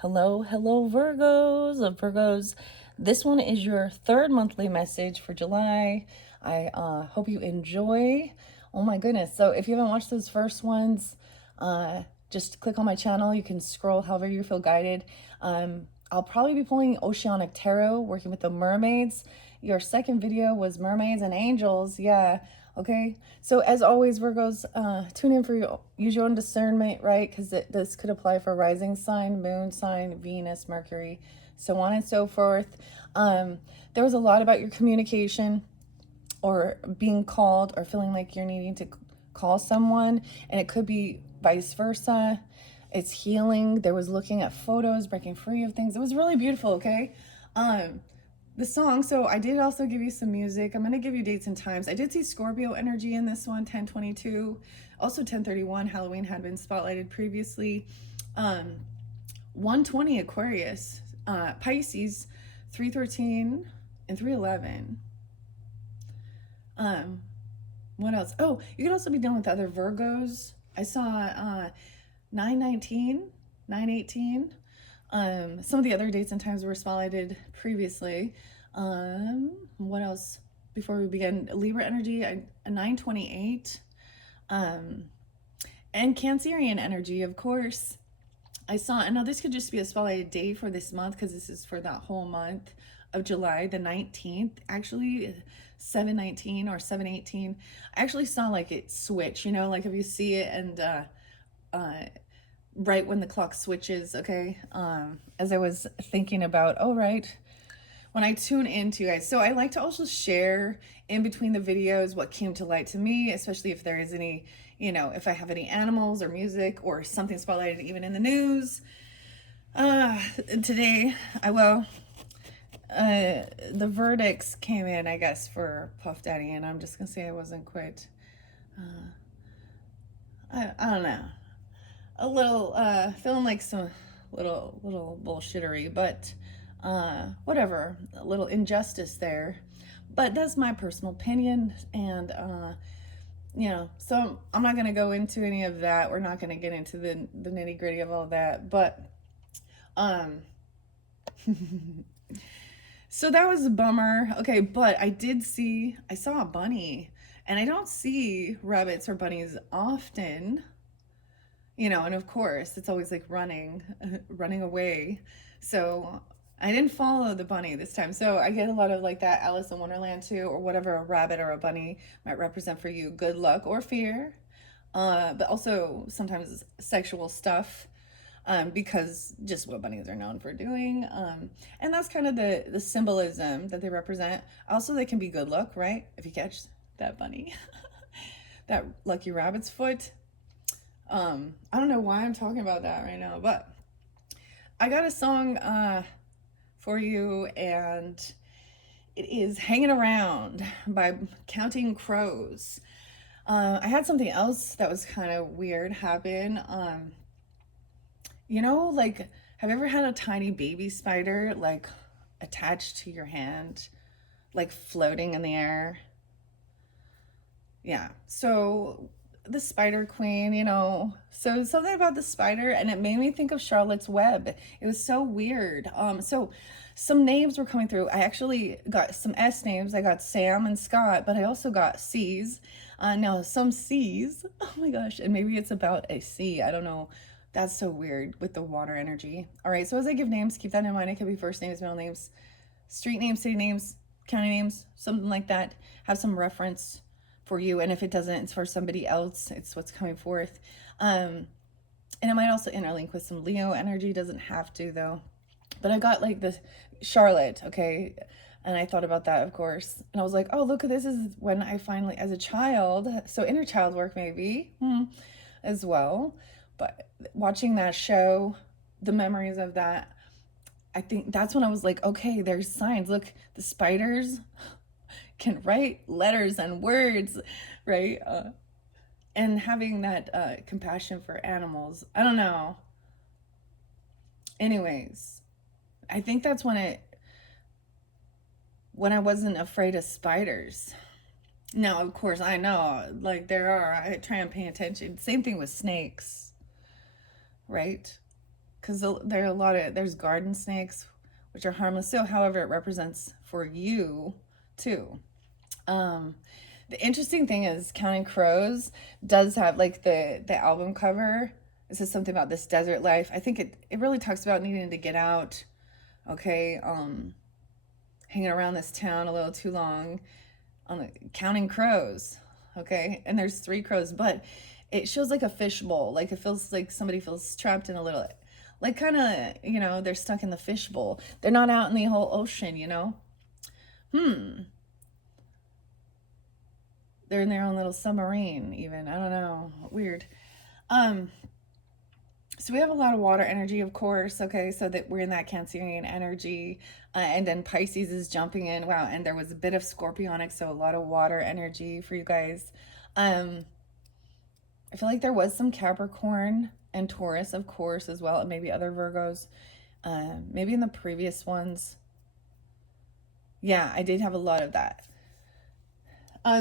Hello, hello, Virgos. Virgos, this one is your third monthly message for July. I hope you enjoy. Oh my goodness. So if you haven't watched those first ones, just click on my channel. You can scroll however you feel guided. I'll probably be pulling Oceanic Tarot, working with the mermaids. Your second video was mermaids and angels. Yeah. Okay. So as always, Virgos, tune in for use your own discernment, right? Because this could apply for rising sign, moon sign, Venus, Mercury, so on and so forth. There was a lot about your communication or being called or feeling like you're needing to call someone, and it could be vice versa. It's healing. There was looking at photos, breaking free of things. It was really beautiful. Okay. The song, so I did also give you some music. I'm going to give you dates and times. I did see Scorpio energy in this one, 10/22. Also 10/31, Halloween had been spotlighted previously. 120 Aquarius, Pisces, 313 and 311. What else? Oh, you could also be dealing with other Virgos. I saw 919, 918. Some of the other dates and times were spotlighted previously. What else? Before we begin, Libra energy, a 928. And Cancerian energy, of course. I saw, and now this could just be a spotlighted day for this month because this is for that whole month of July, the 19th, actually 7/19 or 7/18. I actually saw like it switch, you know, like if you see it and right when the clock switches, okay, as I was thinking about, oh, right, when I tune into you guys. So I like to also share in between the videos what came to light to me, especially if there is any, you know, if I have any animals or music or something spotlighted even in the news. Today, the verdicts came in, I guess, for Puff Daddy, and I'm just gonna say I wasn't quite, I don't know, a little, feeling like some little bullshittery, but whatever, a little injustice there. But that's my personal opinion, and you know, so I'm not going to go into any of that. We're not going to get into the nitty gritty of all that, but um so that was a bummer. Okay, but I saw a bunny, and I don't see rabbits or bunnies often, you know, and of course it's always like running away. So I didn't follow the bunny this time. So I get a lot of like that Alice in Wonderland too, or whatever a rabbit or a bunny might represent for you, good luck or fear. But also sometimes sexual stuff, because just what bunnies are known for doing. And that's kind of the symbolism that they represent. Also, they can be good luck, right? If you catch that bunny, that lucky rabbit's foot. I don't know why I'm talking about that right now, but I got a song for you, and it is Hanging Around by Counting Crows. I had something else that was kind of weird happen. You know, like, have you ever had a tiny baby spider, like, attached to your hand, like, floating in the air? Yeah. So the Spider Queen, you know. So something about the spider, and it made me think of Charlotte's Web. It was so weird. So some names were coming through. I actually got some S names. I got Sam and Scott, but I also got C's. Now some C's. Oh my gosh. And maybe it's about a C. I don't know. That's so weird with the water energy. All right. So as I give names, keep that in mind. It could be first names, middle names, street names, city names, county names, something like that. Have some reference for you, and if it doesn't, it's for somebody else. It's what's coming forth. And it might also interlink with some Leo energy. Doesn't have to though. But I got like the Charlotte, okay, and I thought about that, of course, and I was like, oh, look, this is when I finally, as a child, so inner child work maybe, as well. But watching that show, the memories of that, I think that's when I was like, okay, there's signs. Look, the spiders can write letters and words, right? And having that compassion for animals. I don't know. Anyways, I think that's when I wasn't afraid of spiders. Now, of course, I know, like there are. I try and pay attention. Same thing with snakes, right? because there are a lot of, there's garden snakes, which are harmless. So, however, it represents for you too. Um, the interesting thing is Counting Crows does have like the album cover. It says something about this desert life. I think it really talks about needing to get out, okay, hanging around this town a little too long, counting crows, okay? And there's three crows, but it shows like a fishbowl. Like it feels like somebody feels trapped in a little, like kind of, they're stuck in the fishbowl. They're not out in the whole ocean, Hmm. They're in their own little submarine, even. I don't know. Weird. Um, so we have a lot of water energy, of course. Okay, so that we're in that Cancerian energy, and then Pisces is jumping in. Wow, and there was a bit of Scorpionic, so a lot of water energy for you guys. Um, I feel like there was some Capricorn and Taurus, of course, as well, and maybe other Virgos. Maybe in the previous ones. Yeah, I did have a lot of that.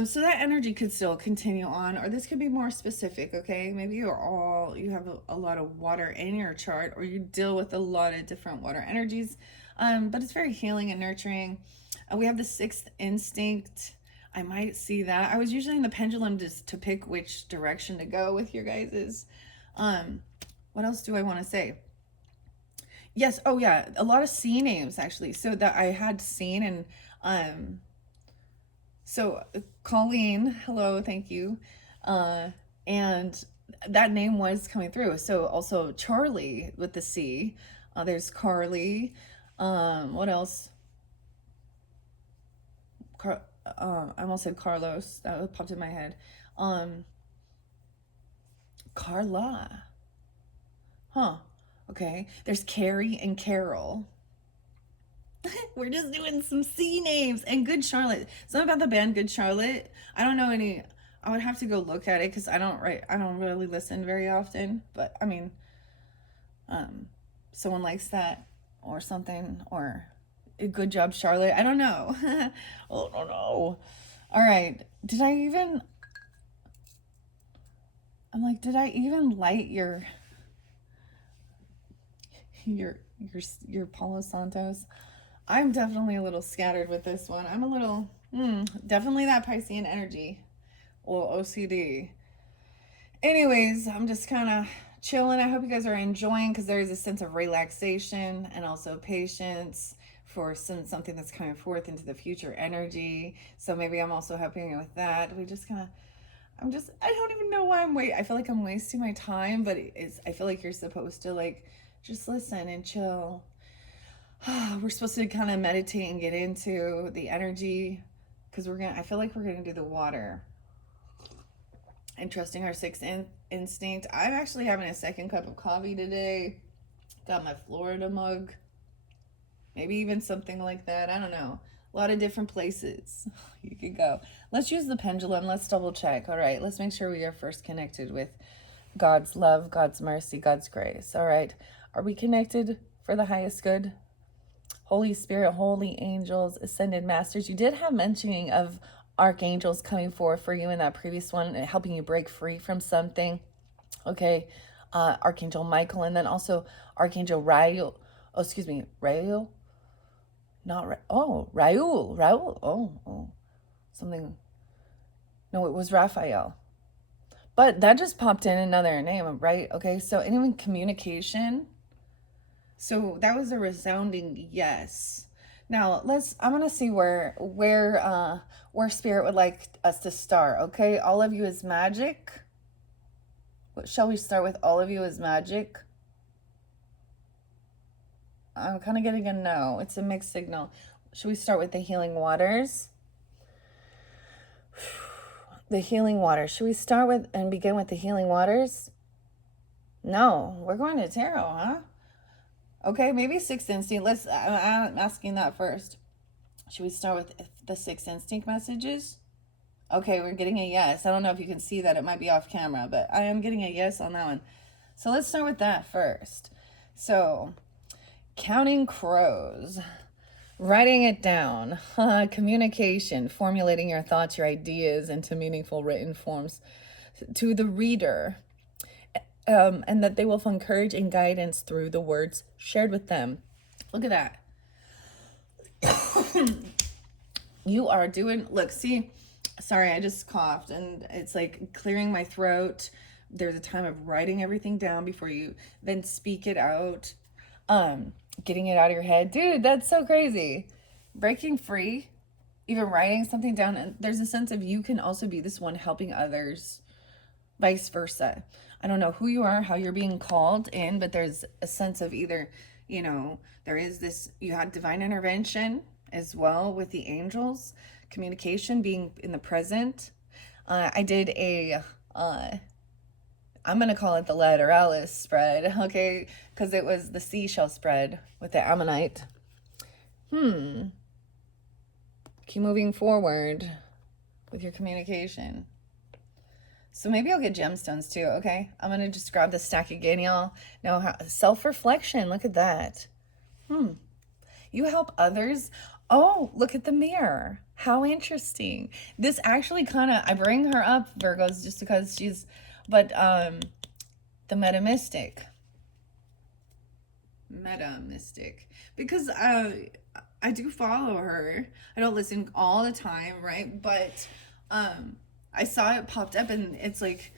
So that energy could still continue on, or this could be more specific, okay? Maybe you have a lot of water in your chart, or you deal with a lot of different water energies. But it's very healing and nurturing. We have the sixth instinct. I might see that. I was using the pendulum just to pick which direction to go with your guys's. What else do I want to say? Yes, oh yeah, a lot of sea names actually. So that I had seen and um so Colleen, hello, thank you. Uh, and that name was coming through. So also Charlie with the C. There's Carly. What else? I almost said Carlos. That popped in my head. Um, Carla. Huh. Okay. There's Carrie and Carol. We're just doing some C names and Good Charlotte. Something about the band Good Charlotte. I don't know any. I would have to go look at it because I don't really listen very often. But I mean, um, someone likes that or something or a good job, Charlotte. I don't know. Oh no no. All right. Did I even? I'm like, did I even light your your Palo Santos? I'm definitely a little scattered with this one. I'm a little, definitely that Piscean energy, a little OCD. Anyways, I'm just kind of chilling. I hope you guys are enjoying because there is a sense of relaxation and also patience for something that's coming forth into the future energy. So maybe I'm also helping you with that. We just kind of, I don't even know why I feel like I'm wasting my time, but I feel like you're supposed to like just listen and chill. We're supposed to kind of meditate and get into the energy because I feel like we're gonna do the water and trusting our sixth instinct. I'm actually having a second cup of coffee today. Got my Florida mug, maybe even something like that. I don't know. A lot of different places you could go. Let's use the pendulum. Let's double check. All right, let's make sure we are first connected with God's love, God's mercy, God's grace. All right, are we connected for the highest good? Holy Spirit, holy angels, ascended masters. You did have mentioning of archangels coming forth for you in that previous one, helping you break free from something. Okay, Archangel Michael, and then also Archangel Raul. Oh, excuse me, Raul. Not Raul. Raul. Oh, something. No, it was Raphael. But that just popped in another name, right? Okay, so even communication. So that was a resounding yes. Now I'm gonna see where spirit would like us to start. Okay, all of you is magic. Shall we start with all of you is magic? I'm kind of getting a no. It's a mixed signal. Should we start with the healing waters? The healing waters. Should we start with and begin with the healing waters? No, we're going to tarot, huh? Okay, maybe sixth instinct. I'm asking that first. Should we start with the sixth instinct messages? Okay, we're getting a yes. I don't know if you can see that. It might be off camera, but I am getting a yes on that one. So let's start with that first. So, counting crows, writing it down, communication, formulating your thoughts, your ideas into meaningful written forms to the reader. and that they will find courage and guidance through the words shared with them. Look at that. You are doing, look, see, sorry, I just coughed and it's like clearing my throat. There's a time of writing everything down before you then speak it out. Getting it out of your head. Dude, that's so crazy. Breaking free, even writing something down. And there's a sense of you can also be this one helping others, vice versa. I don't know who you are, how you're being called in, but there's a sense of either, there is this, you had divine intervention as well with the angels, communication, being in the present. I did I'm going to call it the Lateralis spread, okay? Because it was the seashell spread with the ammonite. Keep moving forward with your communication. So maybe I'll get gemstones too, okay? I'm going to just grab the stack again, y'all. Now, self-reflection, look at that. You help others. Oh, look at the mirror. How interesting. This actually kind of, I bring her up, Virgos, just because she's, but the meta mystic, because I do follow her. I don't listen all the time, right? But I saw it popped up and it's like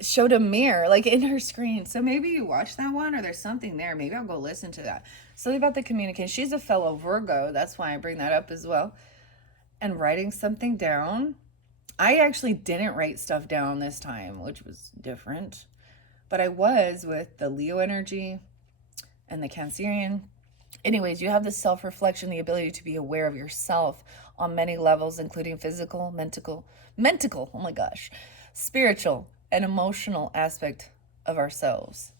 showed a mirror like in her screen. So maybe you watch that one or there's something there. Maybe I'll go listen to that. Something about the communication. She's a fellow Virgo. That's why I bring that up as well. And writing something down. I actually didn't write stuff down this time, which was different. But I was with the Leo energy and the Cancerian. Anyways, you have the self-reflection, the ability to be aware of yourself on many levels, including physical, mental, oh my gosh, spiritual and emotional aspect of ourselves.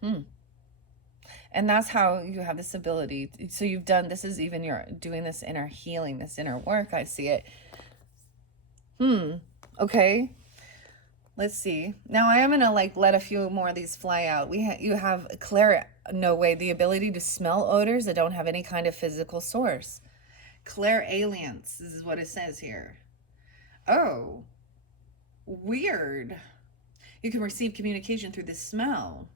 And that's how you have this ability. So you've done, this is even you're doing this inner healing, this inner work. I see it. Okay. Let's see. Now I am going to like let a few more of these fly out. You have the ability to smell odors that don't have any kind of physical source. Clairalience, this is what it says here. Oh, weird. You can receive communication through the smell.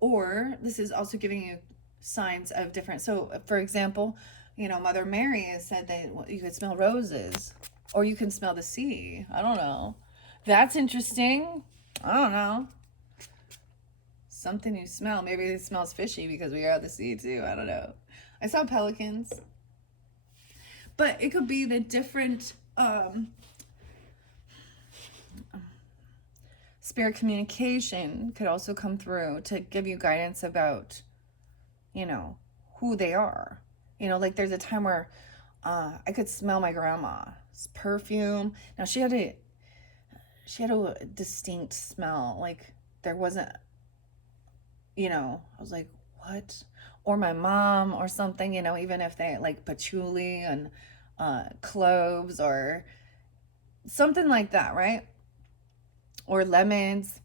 Or this is also giving you signs of different. So, for example, Mother Mary has said that you could smell roses, or you can smell the sea. I don't know. That's interesting. I don't know. Something you smell. Maybe it smells fishy because we are at the sea too. I don't know. I saw pelicans. But it could be the different spirit communication could also come through to give you guidance about, who they are. Like there's a time where I could smell my grandma's perfume. Now she had a distinct smell. Like there wasn't, I was like, what? Or my mom or something, even if they like patchouli and cloves or something like that, right? Or lemons.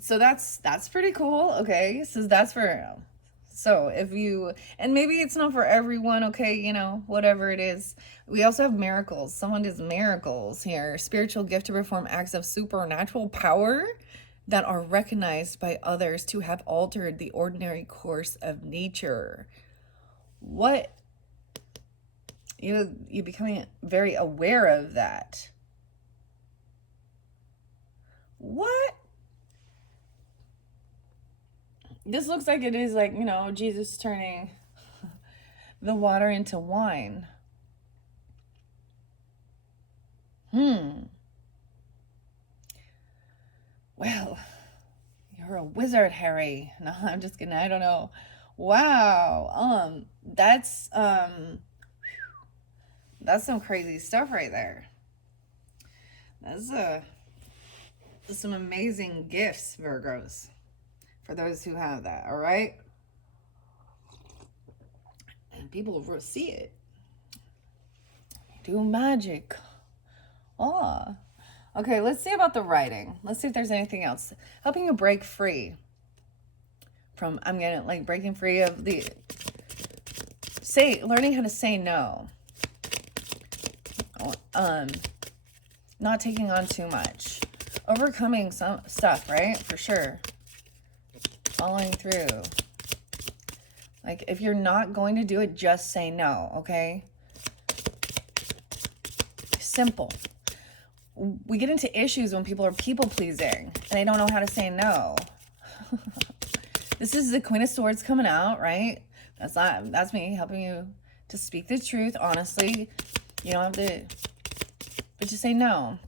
So that's pretty cool. Okay, so that's for, so if you, and maybe it's not for everyone, okay, whatever it is. We also have miracles. Someone does miracles here. Spiritual gift to perform acts of supernatural power that are recognized by others to have altered the ordinary course of nature. What? You becoming very aware of that. What? This looks like it is like, Jesus turning the water into wine. Well, you're a wizard, Harry. No, I'm just kidding. I don't know. Wow. That's some crazy stuff right there. That's some amazing gifts, Virgos, for those who have that, all right? And people will see it. Do magic. Oh. Okay, let's see about the writing. Let's see if there's anything else. Helping you break free from, breaking free of learning how to say no. not taking on too much, overcoming some stuff, right? For sure. Following through. Like, if you're not going to do it, just say no, okay? Simple. We get into issues when people are people-pleasing and they don't know how to say no. This is the Queen of Swords coming out, right? That's me helping you to speak the truth, honestly. You don't have to, but just say no.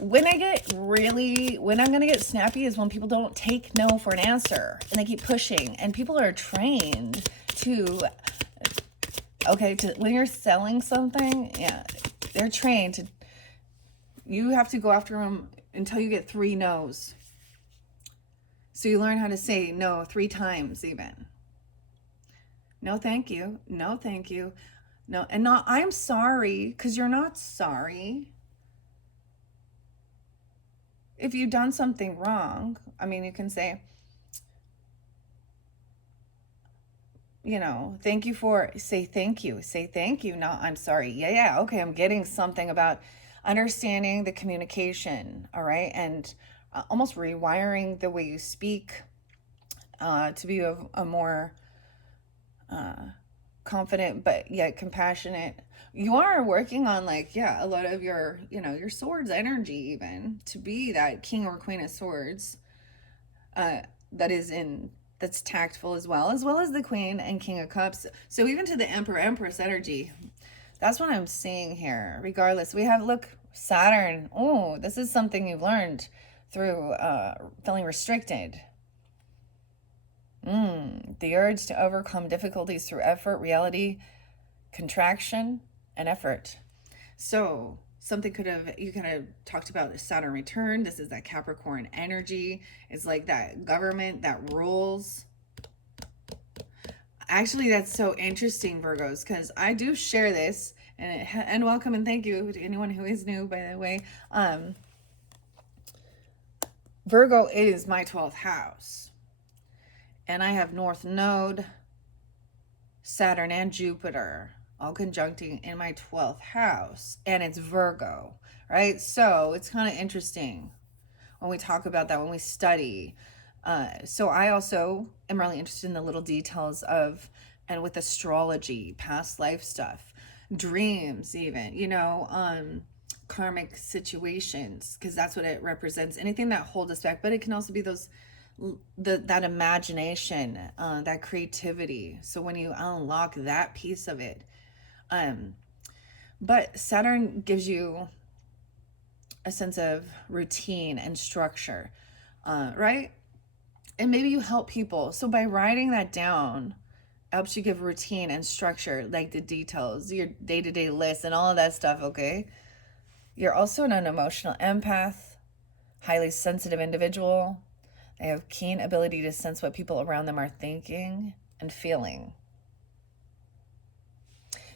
When I'm going to get snappy is when people don't take no for an answer and they keep pushing. And people are trained to, when you're selling something, yeah, they're trained to, you have to go after them until you get 3 no's. So you learn how to say no 3 times even. No, thank you. No, thank you. No, and not, I'm sorry, because you're not sorry. If you've done something wrong, I mean, you can say, you know, thank you. Say thank you. No, I'm sorry. Yeah. Okay. I'm getting something about understanding the communication. All right. And almost rewiring the way you speak to be a more confident, but yet compassionate. You are working on a lot of your, your swords energy, even to be that king or queen of swords that's tactful as well as the queen and king of cups. So even to the emperor empress energy, that's what I'm seeing here. Regardless, we have, look, Saturn. Oh, this is something you've learned through feeling restricted. The urge to overcome difficulties through effort, reality, contraction, and effort. So something you kind of talked about the Saturn return. This is that Capricorn energy. It's like that government that rules. Actually, that's so interesting, Virgos, because I do share this, and welcome and thank you to anyone who is new, by the way. Virgo is my 12th house. And I have North Node, Saturn, and Jupiter all conjuncting in my 12th house. And it's Virgo, right? So it's kind of interesting when we talk about that, when we study. So I also am really interested in the little details of, and with astrology, past life stuff, dreams even, karmic situations, because that's what it represents. Anything that holds us back, but it can also be that imagination, that creativity. So when you unlock that piece of it, but Saturn gives you a sense of routine and structure, right? And maybe you help people. So by writing that down, helps you give routine and structure, like the details, your day-to-day list and all of that stuff, okay? You're also an emotional empath, highly sensitive individual. They have keen ability to sense what people around them are thinking and feeling.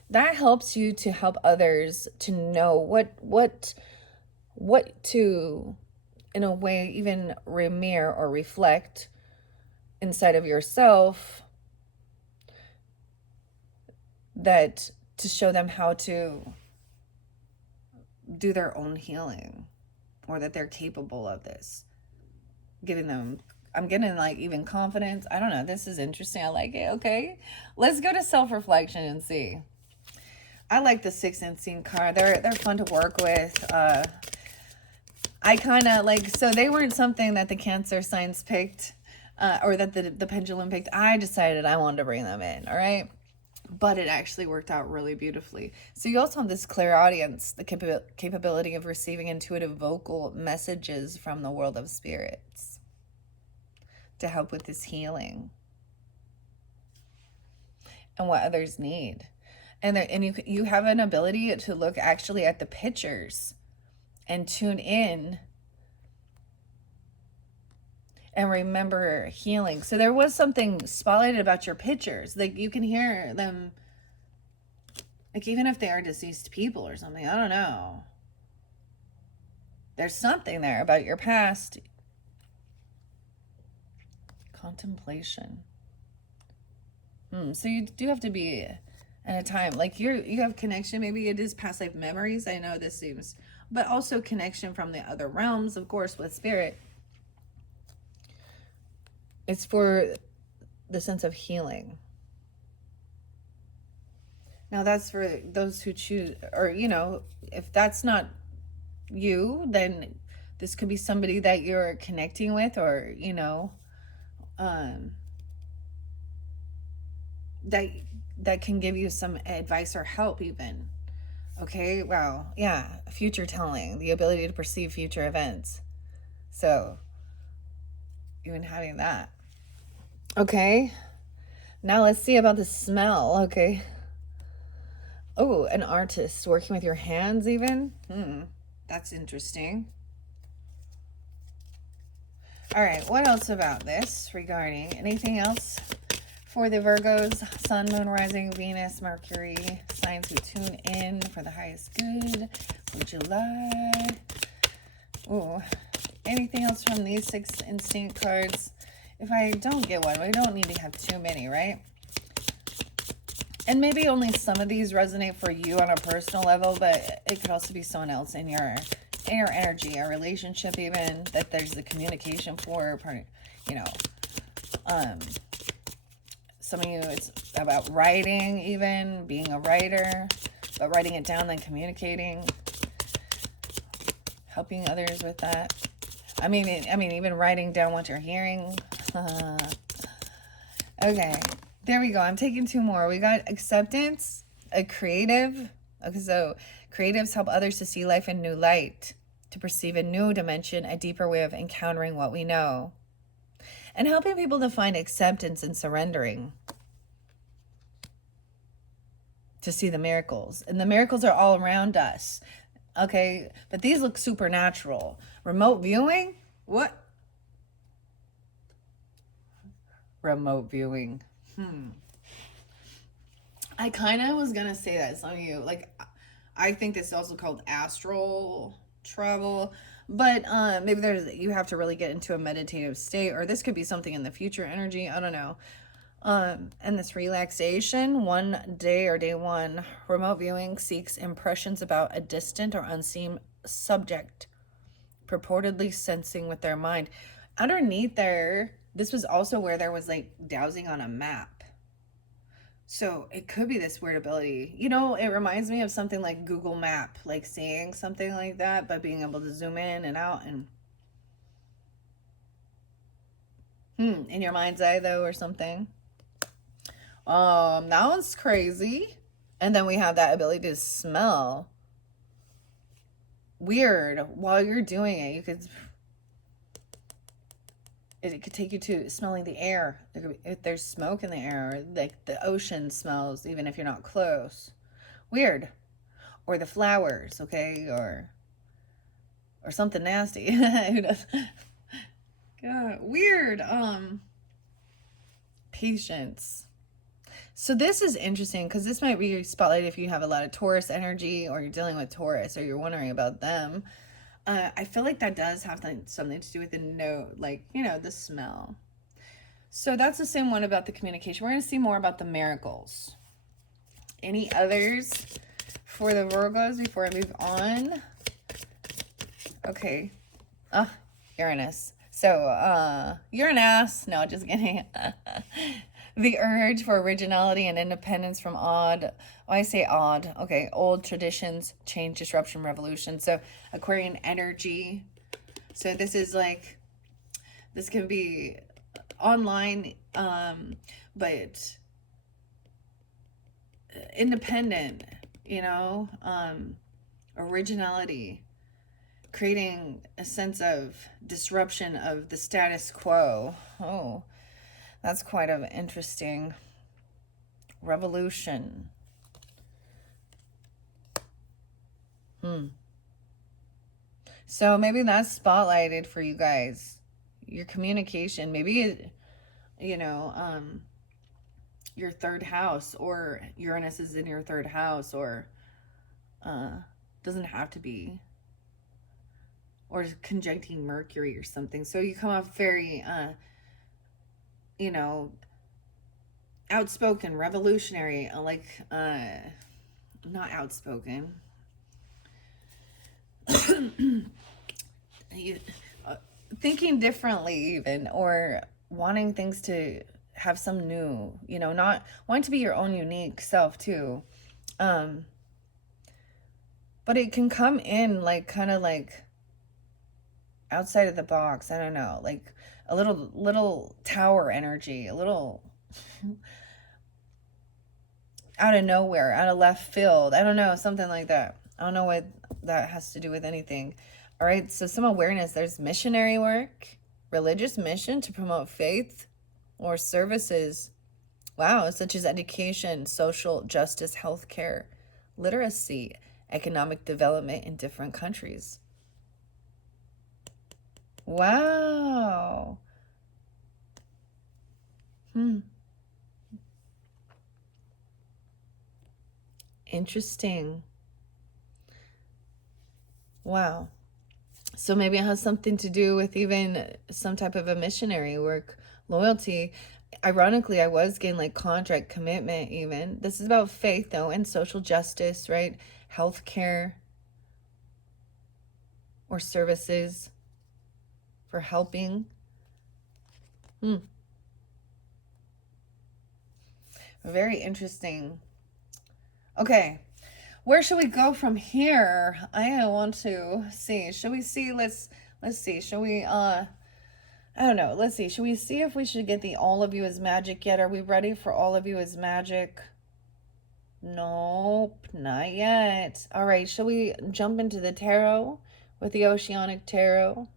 That helps you to help others to know what to, in a way, even mirror or reflect inside of yourself, that to show them how to do their own healing, or that they're capable of this. I'm getting even confidence. I don't know. This is interesting. I like it. Okay. Let's go to self-reflection and see. I like the 6 and Scene card. They're fun to work with. I kind of so they weren't something that the Cancer signs picked, or that the pendulum picked. I decided I wanted to bring them in. All right. But it actually worked out really beautifully. So you also have this clairaudience, the capability of receiving intuitive vocal messages from the world of spirits to help with this healing and what others need. And you have an ability to look actually at the pictures and tune in and remember healing. So there was something spotlighted about your pictures. You can hear them, even if they are deceased people or something. I don't know. There's something there about your past. Contemplation. So you do have to be at a time you have connection. Maybe it is past life memories. I know this seems but also connection from the other realms, of course, with spirit. It's for the sense of healing. Now, that's for those who choose, or, if that's not you, then this could be somebody that you're connecting with, or, um, that that can give you some advice or help even. Okay, wow. Yeah, future telling, the ability to perceive future events. So, even having that. Okay, now let's see about the smell. Okay. Oh, an artist working with your hands, even? That's interesting. All right, what else about this regarding anything else for the Virgos, Sun, Moon, Rising, Venus, Mercury, signs who tune in for the highest good for July? Ooh, anything else from these 6 instinct cards? If I don't get one, we don't need to have too many, right? And maybe only some of these resonate for you on a personal level, but it could also be someone else in your energy, a relationship even, that there's the communication for, some of you, it's about writing even, being a writer, but writing it down, then communicating, helping others with that. I mean, even writing down what you're hearing. Okay, there we go. I'm taking 2 more. We got acceptance, a creative. Okay, so creatives help others to see life in new light, to perceive a new dimension, a deeper way of encountering what we know, and helping people to find acceptance and surrendering, to see the miracles. And the miracles are all around us. Okay, but these look supernatural. Remote viewing? What? Remote viewing. I kind of was going to say that some of you, like, I think this is also called astral travel, but maybe you have to really get into a meditative state, or this could be something in the future energy. I don't know. And this relaxation, 1 day or day 1, remote viewing seeks impressions about a distant or unseen subject, purportedly sensing with their mind. Underneath there, this was also where there was like dowsing on a map. So it could be this weird ability. It reminds me of something like Google Map, like seeing something like that, but being able to zoom in and out and in your mind's eye though, or something. That one's crazy. And then we have that ability to smell. Weird. While you're doing it, it could take you to smelling the air. If there's smoke in the air, or like the ocean smells, even if you're not close. Weird. Or the flowers, okay, or something nasty. God, weird. Patience. So this is interesting because this might be spotlighted if you have a lot of Taurus energy, or you're dealing with Taurus, or you're wondering about them. I feel like that does have something to do with the note, like, the smell. So that's the same one about the communication. We're going to see more about the miracles. Any others for the Virgos before I move on? Okay. Uranus. So, Uranus. No, just kidding. The urge for originality and independence from I say odd. Okay, old traditions, change, disruption, revolution. So Aquarian energy. So this is like, this can be online, but independent, originality, creating a sense of disruption of the status quo. Oh, that's quite an interesting revolution. So maybe that's spotlighted for you guys. Your communication, maybe, your 3rd house, or Uranus is in your 3rd house, or doesn't have to be, or conjuncting Mercury or something. So you come off very, outspoken, revolutionary, like, not outspoken. you, thinking differently even, or wanting things to have some new, not wanting to be your own unique self too. um but it can come in like kind of like outside of the box. I don't know, like a little tower energy, a little out of nowhere, out of left field. I don't know, something like that. I don't know what that has to do with anything. All right, so some awareness. There's missionary work, religious mission to promote faith or services. Wow, such as education, social justice, healthcare, literacy, economic development in different countries. Wow. Interesting. Wow. So maybe it has something to do with even some type of a missionary work, loyalty. Ironically, I was getting like contract commitment even. This is about faith though, and social justice, right? Healthcare or services for helping. Very interesting. Okay. Where should we go from here? I want to see. Should we see? Let's see. Should we I don't know. Let's see. Should we see if we should get the All of You is Magic yet? Are we ready for All of You is Magic? Nope, not yet. All right, shall we jump into the tarot with the Oceanic Tarot?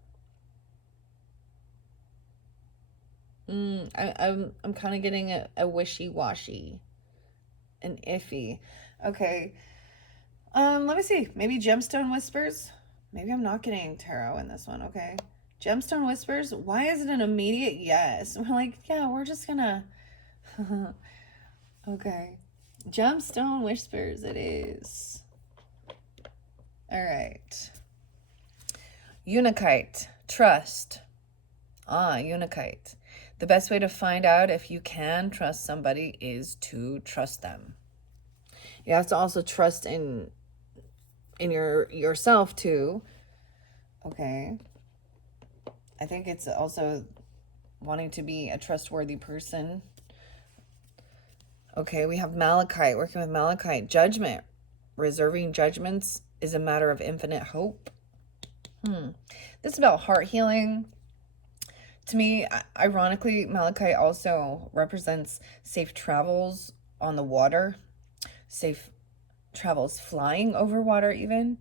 I'm kind of getting a wishy-washy, an iffy. Okay. Let me see. Maybe Gemstone Whispers. Maybe I'm not getting tarot in this one. Okay. Gemstone Whispers. Why is it an immediate yes? We're like, yeah, we're just gonna. Okay. Gemstone Whispers. It is. All right. Unikite. Trust. Unikite. The best way to find out if you can trust somebody is to trust them. You have to also trust in yourself too. Okay. I think it's also wanting to be a trustworthy person. Okay, we have Malachite, working with Malachite. Judgment. Reserving judgments is a matter of infinite hope. This is about heart healing. To me, ironically, Malachite also represents safe travels on the water, safe travels flying over water even.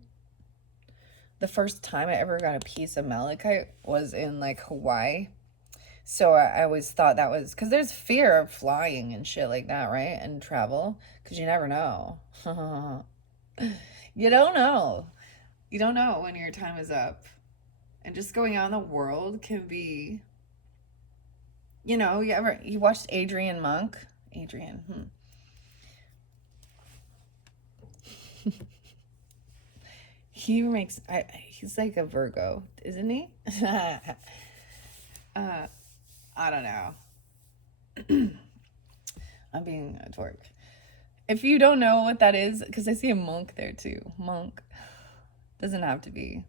The first time I ever got a piece of Malachite was in like Hawaii. So I always thought that was because there's fear of flying and shit like that, right? And travel, because you never know. You don't know. You don't know when your time is up. And just going out in the world can be, you watched Adrian Monk? Adrian, he's like a Virgo, isn't he? I don't know. I'm being a twerk. If you don't know what that is, because I see a monk there too. Monk. Doesn't have to be.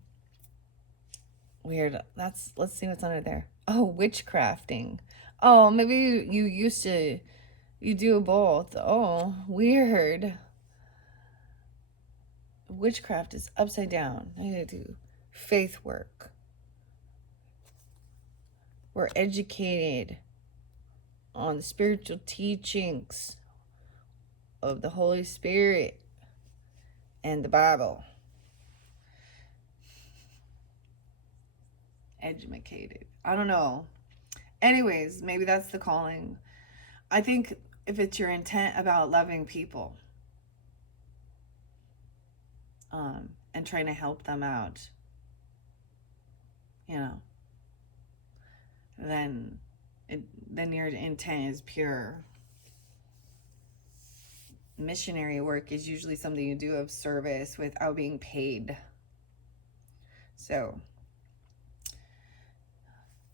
Weird. Let's see what's under there. Oh, witchcrafting. Oh, maybe you do both. Oh, weird. Witchcraft is upside down. I gotta do faith work. We're educated on the spiritual teachings of the Holy Spirit and the Bible. Educated. I don't know. Anyways, maybe that's the calling. I think if it's your intent about loving people, and trying to help them out, then your intent is pure. Missionary work is usually something you do of service without being paid. So,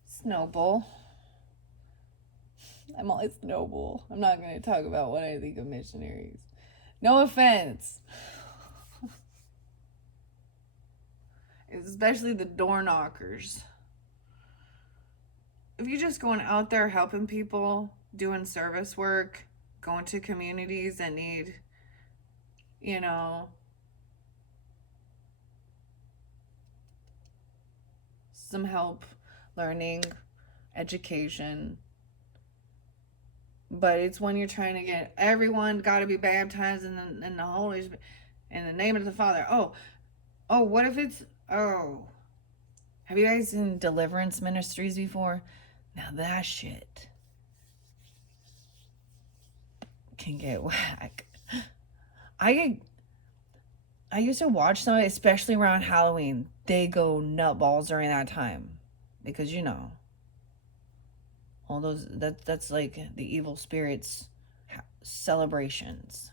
Snowball. I'm always noble. I'm not going to talk about what I think of missionaries. No offense. especially the door knockers. If you're just going out there helping people, doing service work, going to communities that need, you know, some help learning, education. But it's when you're trying to get everyone got to be baptized in the Holy Spirit, in the name of the Father. Oh, what if it's, oh. Have you guys seen deliverance ministries before? Now that shit can get whack. I used to watch some, especially around Halloween. They go nutballs during that time, because all those that's like the evil spirits celebrations.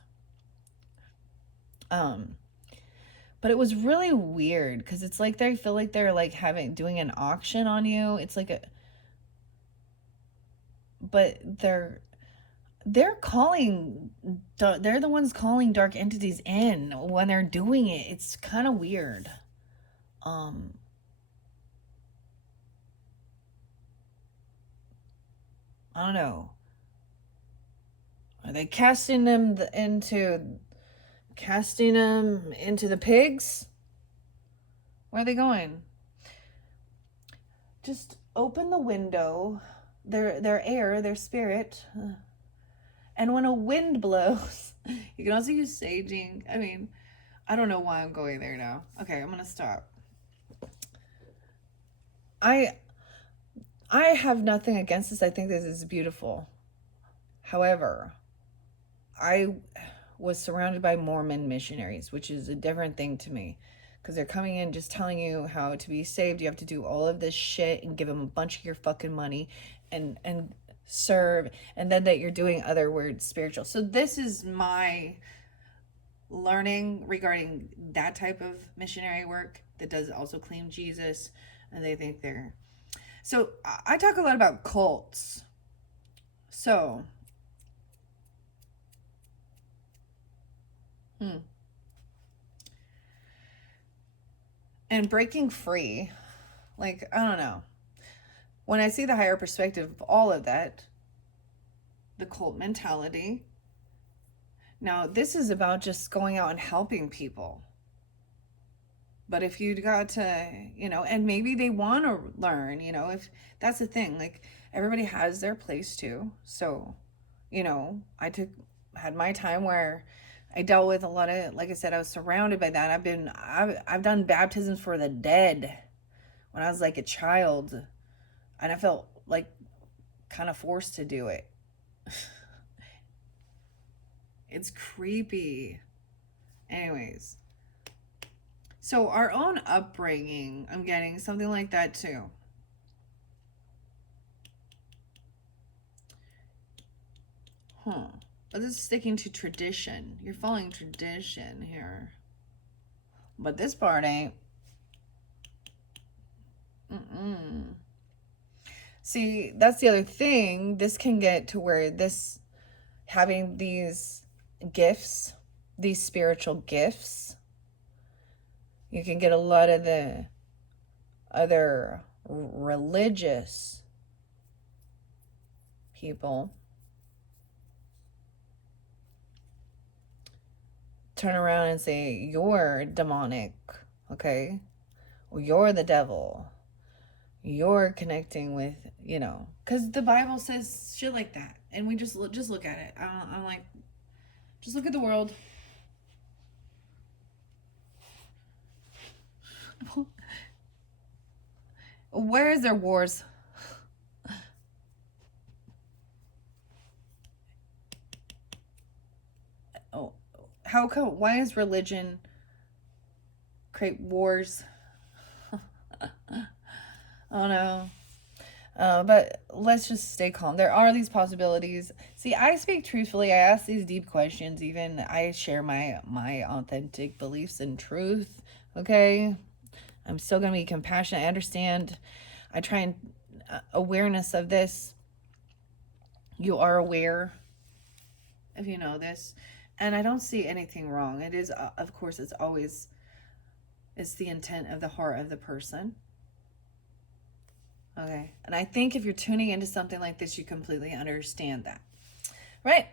But it was really weird because it's like they feel like they're like doing an auction on you. It's like but they're the ones calling dark entities in when they're doing it. It's kind of weird. I don't know. Are they casting them into the pigs? Where are they going? Just open the window, their air, their spirit. And when a wind blows, you can also use saging. I mean, I don't know why I'm going there now. Okay, I'm gonna stop. I have nothing against this. I think this is beautiful. However, I was surrounded by Mormon missionaries, which is a different thing to me, because they're coming in just telling you how to be saved. You have to do all of this shit and give them a bunch of your fucking money and serve, and then that you're doing other words spiritual. So this is my learning regarding that type of missionary work that does also claim Jesus, and they think they're... So I talk a lot about cults. So and breaking free, like, I don't know, when I see the higher perspective of all of that, the cult mentality. Now, this is about just going out and helping people. But if you got to, and maybe they want to learn, if that's the thing, like, everybody has their place too. So, I had my time where I dealt with a lot of, like I said, I was surrounded by that. I've done baptisms for the dead when I was like a child, and I felt like kind of forced to do it. It's creepy. Anyways, so our own upbringing, I'm getting something like that too. But this is sticking to tradition. You're following tradition here. But this part ain't. See, that's the other thing. This can get to where having these gifts, these spiritual gifts, you can get a lot of the other religious people turn around and say, you're demonic, okay? Or you're the devil. You're connecting with, because the Bible says shit like that. And we just look at it. I'm like, just look at the world. Where is there wars? Oh, how come? Why is religion create wars? Oh no. But let's just stay calm. There are these possibilities. See, I speak truthfully. I ask these deep questions. Even I share my authentic beliefs and truth. Okay, I'm still gonna be compassionate. I understand. I try and awareness of this. You are aware, if you know this, and I don't see anything wrong. It is, of course, it's always It's the intent of the heart of the person. Okay. And I think if you're tuning into something like this, you completely understand that. Right?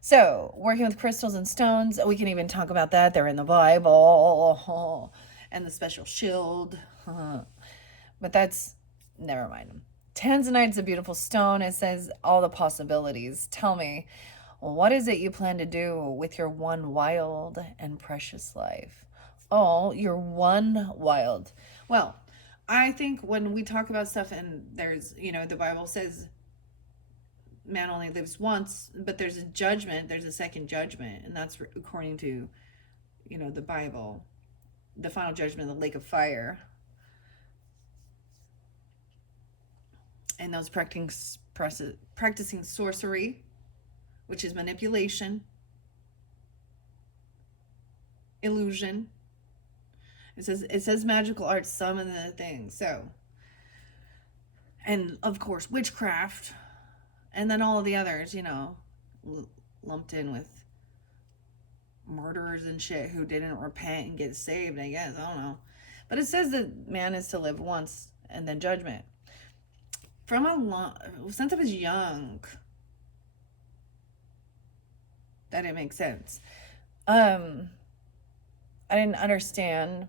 So, working with crystals and stones, we can even talk about that. They're in the Bible. And the special shield. But that's, never mind. Tanzanite's a beautiful stone. It says all the possibilities. Tell me, what is it you plan to do with your one wild and precious life? Oh, your one wild. Well, I think when we talk about stuff and there's, the Bible says man only lives once, but there's a judgment, there's a second judgment, and that's according to, the Bible, the final judgment, the lake of fire. And those practicing sorcery, which is manipulation, illusion. It says magical arts, some of the things. So, and of course, witchcraft, and then all of the others, lumped in with murderers and shit who didn't repent and get saved, I guess. I don't know. But it says that man is to live once and then judgment. Since I was young, that didn't make sense. I didn't understand.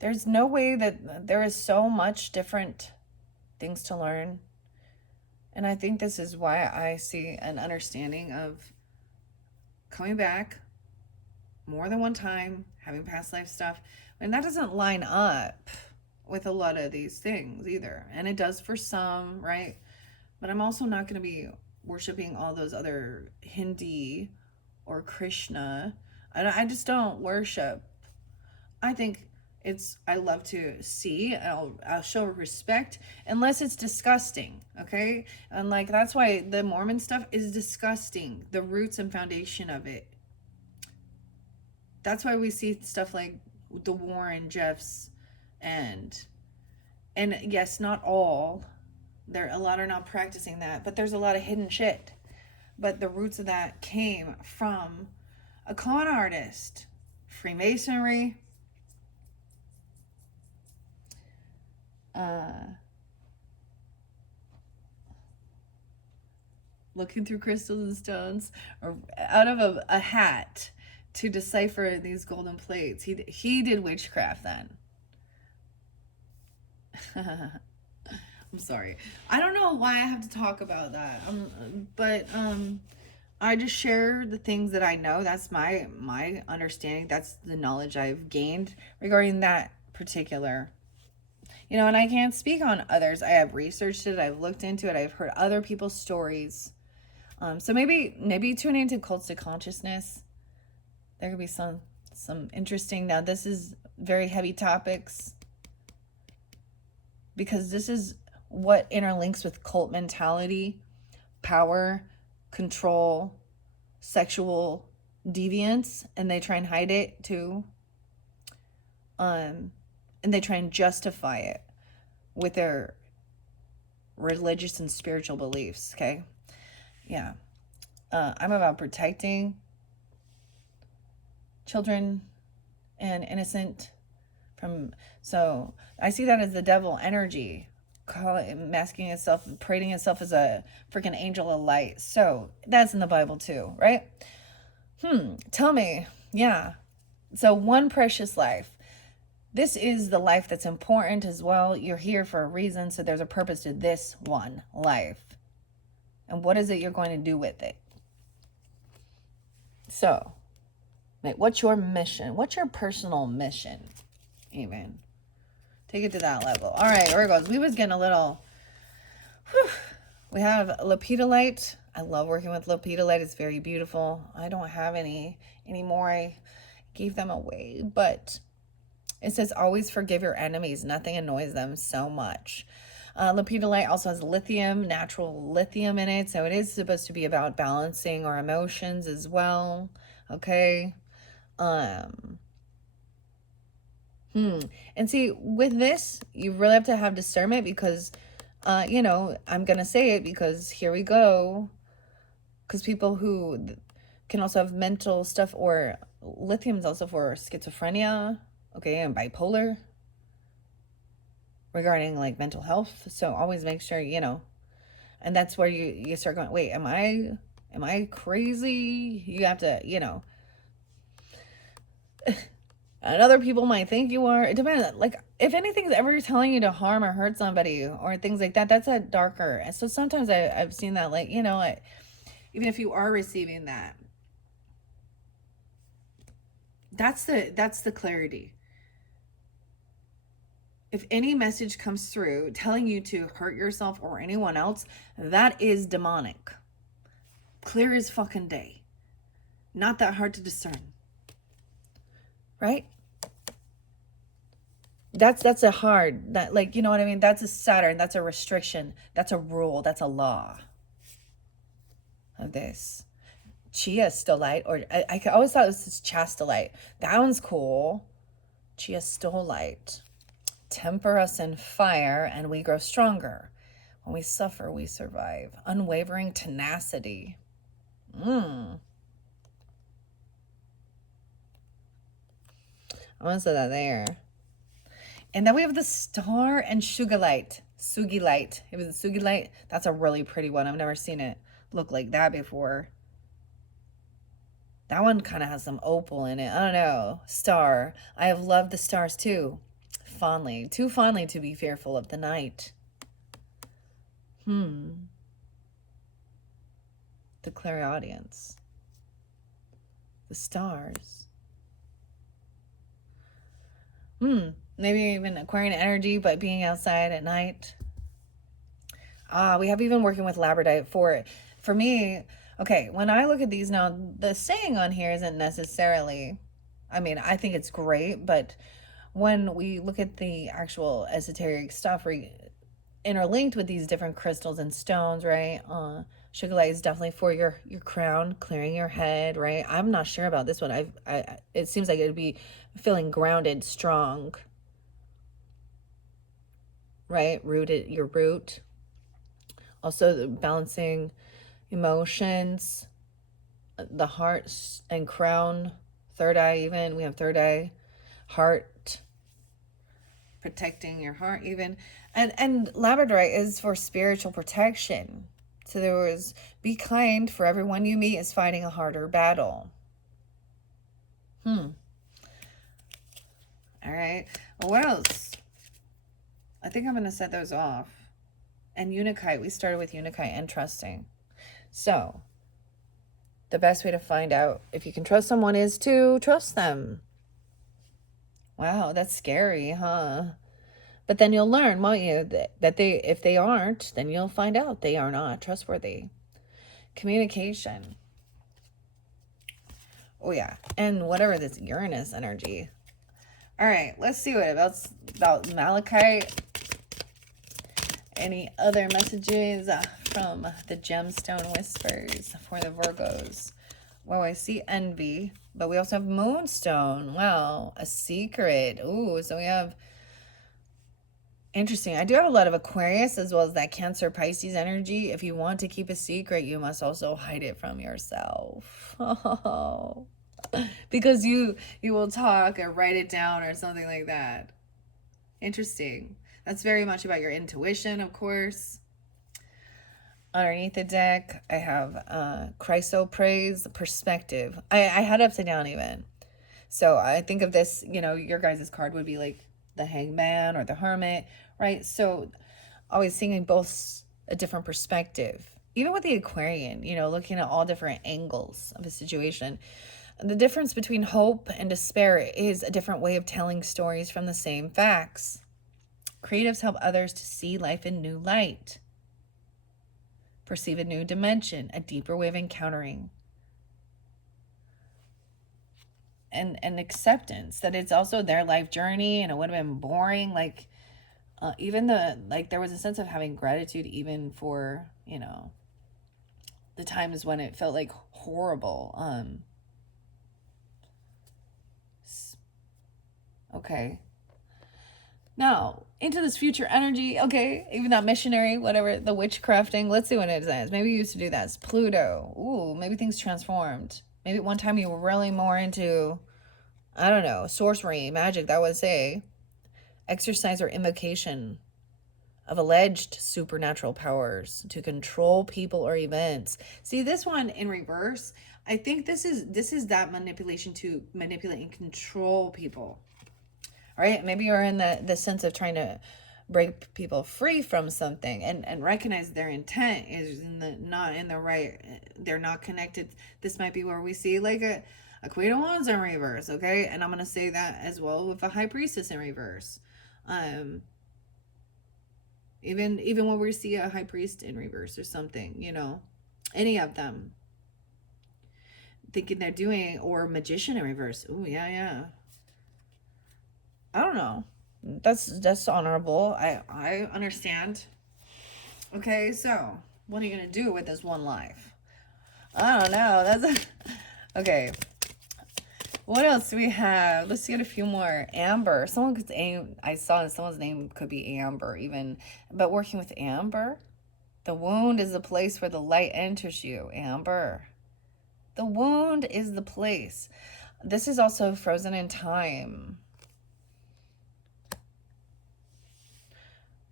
There's no way that there is so much different things to learn. And I think this is why I see an understanding of coming back more than one time, having past life stuff. And that doesn't line up with a lot of these things either. And it does for some, right? But I'm also not going to be worshiping all those other Hindi or Krishna. I just don't worship. I think I love to see, I'll show respect, unless it's disgusting, okay? And like, that's why the Mormon stuff is disgusting, the roots and foundation of it. That's why we see stuff like the Warren Jeffs and yes, not all, a lot are not practicing that, but there's a lot of hidden shit. But the roots of that came from a con artist, Freemasonry, looking through crystals and stones, or out of a hat to decipher these golden plates. He did witchcraft then. I'm sorry. I don't know why I have to talk about that. But I just share the things that I know. That's my understanding. That's the knowledge I've gained regarding that particular. And I can't speak on others. I have researched it. I've looked into it. I've heard other people's stories. So maybe tuning into cults to consciousness. There could be some interesting. Now this is very heavy topics, because this is what interlinks with cult mentality, power, control, sexual deviance, and they try and hide it too. And they try and justify it with their religious and spiritual beliefs, okay? Yeah. I'm about protecting children and innocent from, so I see that as the devil energy, masking itself, parading itself as a freaking angel of light. So that's in the Bible too, right? Tell me, yeah. So one precious life. This is the life that's important as well. You're here for a reason, so there's a purpose to this one life. And what is it you're going to do with it? So, what's your mission? What's your personal mission? Even. Take it to that level. All right, Virgos. We was getting a little... We have lepidolite. I love working with lepidolite. It's very beautiful. I don't have any anymore. I gave them away. But it says, always forgive your enemies. Nothing annoys them so much. Lepidolite also has lithium, natural lithium in it. So it is supposed to be about balancing our emotions as well. Okay. And see, with this, you really have to have discernment because, I'm going to say it because here we go. Because people who can also have mental stuff or Lithium is also for schizophrenia, okay, and bipolar, regarding like mental health. So always make sure, and that's where you start going, wait, am I crazy? You have to, and other people might think you are. It depends. Like, if anything's ever telling you to harm or hurt somebody or things like that, that's a darker. And so sometimes I've seen that, like, even if you are receiving that, that's the clarity. If any message comes through telling you to hurt yourself or anyone else, that is demonic. Clear as fucking day. Not that hard to discern. Right? That's a hard, that, like, you know what I mean? That's a Saturn, that's a restriction, that's a rule, that's a law of this. Chiastolite, or I always thought it was chastolite. That one's cool. Chiastolite. Temper us in fire and we grow stronger. When we suffer, we survive. Unwavering tenacity. I'm gonna say that there. And then we have the star and Sugilite. Sugilite. It was a Sugilite. That's a really pretty one. I've never seen it look like that before. That one kind of has some opal in it. I don't know. Star. I have loved the stars too. Fondly. Too fondly to be fearful of the night. The clairaudience. The stars. Maybe even acquiring energy, but being outside at night. We have even working with labradorite for me. Okay, when I look at these now, the saying on here isn't necessarily, I mean, I think it's great, but when we look at the actual esoteric stuff, we interlinked with these different crystals and stones, right? Sugilite is definitely for your crown, clearing your head, right? I'm not sure about this one. It seems like it would be feeling grounded, strong, right? Rooted, your root. Also the balancing emotions, the heart and crown, third eye even. We have third eye, heart, protecting your heart even. And labradorite is for spiritual protection. So there was, be kind, for everyone you meet is fighting a harder battle. All right. Well, what else? I think I'm going to set those off. And Unikite. We started with Unikite and trusting. So the best way to find out if you can trust someone is to trust them. Wow, that's scary, huh? But then you'll learn, won't you, that if they aren't, then you'll find out they are not trustworthy. Communication. Oh yeah, and whatever this Uranus energy. All right, let's see what about Malachite. Any other messages from the Gemstone Whispers for the Virgos? Well, I see envy, but we also have Moonstone. Wow, a secret. Ooh, so we have, interesting. I do have a lot of Aquarius as well as that Cancer Pisces energy. If you want to keep a secret, you must also hide it from yourself. Oh. Because you will talk or write it down or something like that. Interesting. That's very much about your intuition, of course. Underneath the deck, I have chrysoprase, perspective. I had upside down even. So I think of this, your guys' card would be like the hangman or the hermit, right? So always seeing both a different perspective. Even with the Aquarian, looking at all different angles of a situation. The difference between hope and despair is a different way of telling stories from the same facts. Creatives help others to see life in new light, perceive a new dimension, a deeper way of encountering, and acceptance that it's also their life journey, and it would have been boring. Like, even there was a sense of having gratitude even for, the times when it felt like horrible. Okay. Now, into this future energy, okay, even that missionary, whatever, the witchcrafting, let's see what it is. Maybe you used to do that. It's Pluto. Ooh, maybe things transformed. Maybe one time you were really more into, I don't know, sorcery, magic, that would say. Exercise or invocation of alleged supernatural powers to control people or events. See this one in reverse. I think this is that manipulation to manipulate and control people. All right, maybe you're in the sense of trying to break people free from something and recognize their intent is in the not in the right, they're not connected. This might be where we see like a queen of wands in reverse, okay? And I'm gonna say that as well with a high priestess in reverse. um even when we see a high priest in reverse or something, any of them thinking they're doing, or magician in reverse. Oh yeah, yeah. I don't know. That's honorable. I understand. Okay, so what are you gonna do with this one life? I don't know. Okay. What else do we have? Let's get a few more. Amber. Someone could aim. I saw that someone's name could be Amber, even. But working with Amber, the wound is the place where the light enters you. Amber. The wound is the place. This is also frozen in time.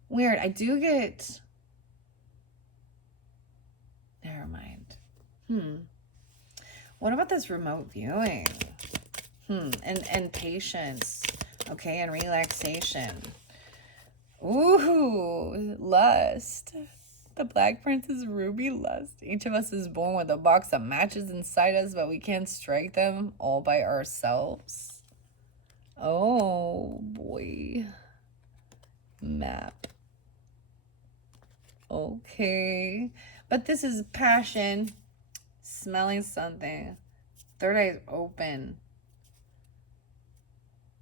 Weird. I do get. Never mind. What about this remote viewing? And patience. Okay, and relaxation. Ooh, lust. The Black Princess Ruby Lust. Each of us is born with a box of matches inside us, but we can't strike them all by ourselves. Oh, boy. Map. Okay. But this is passion. Smelling something. Third eye is open.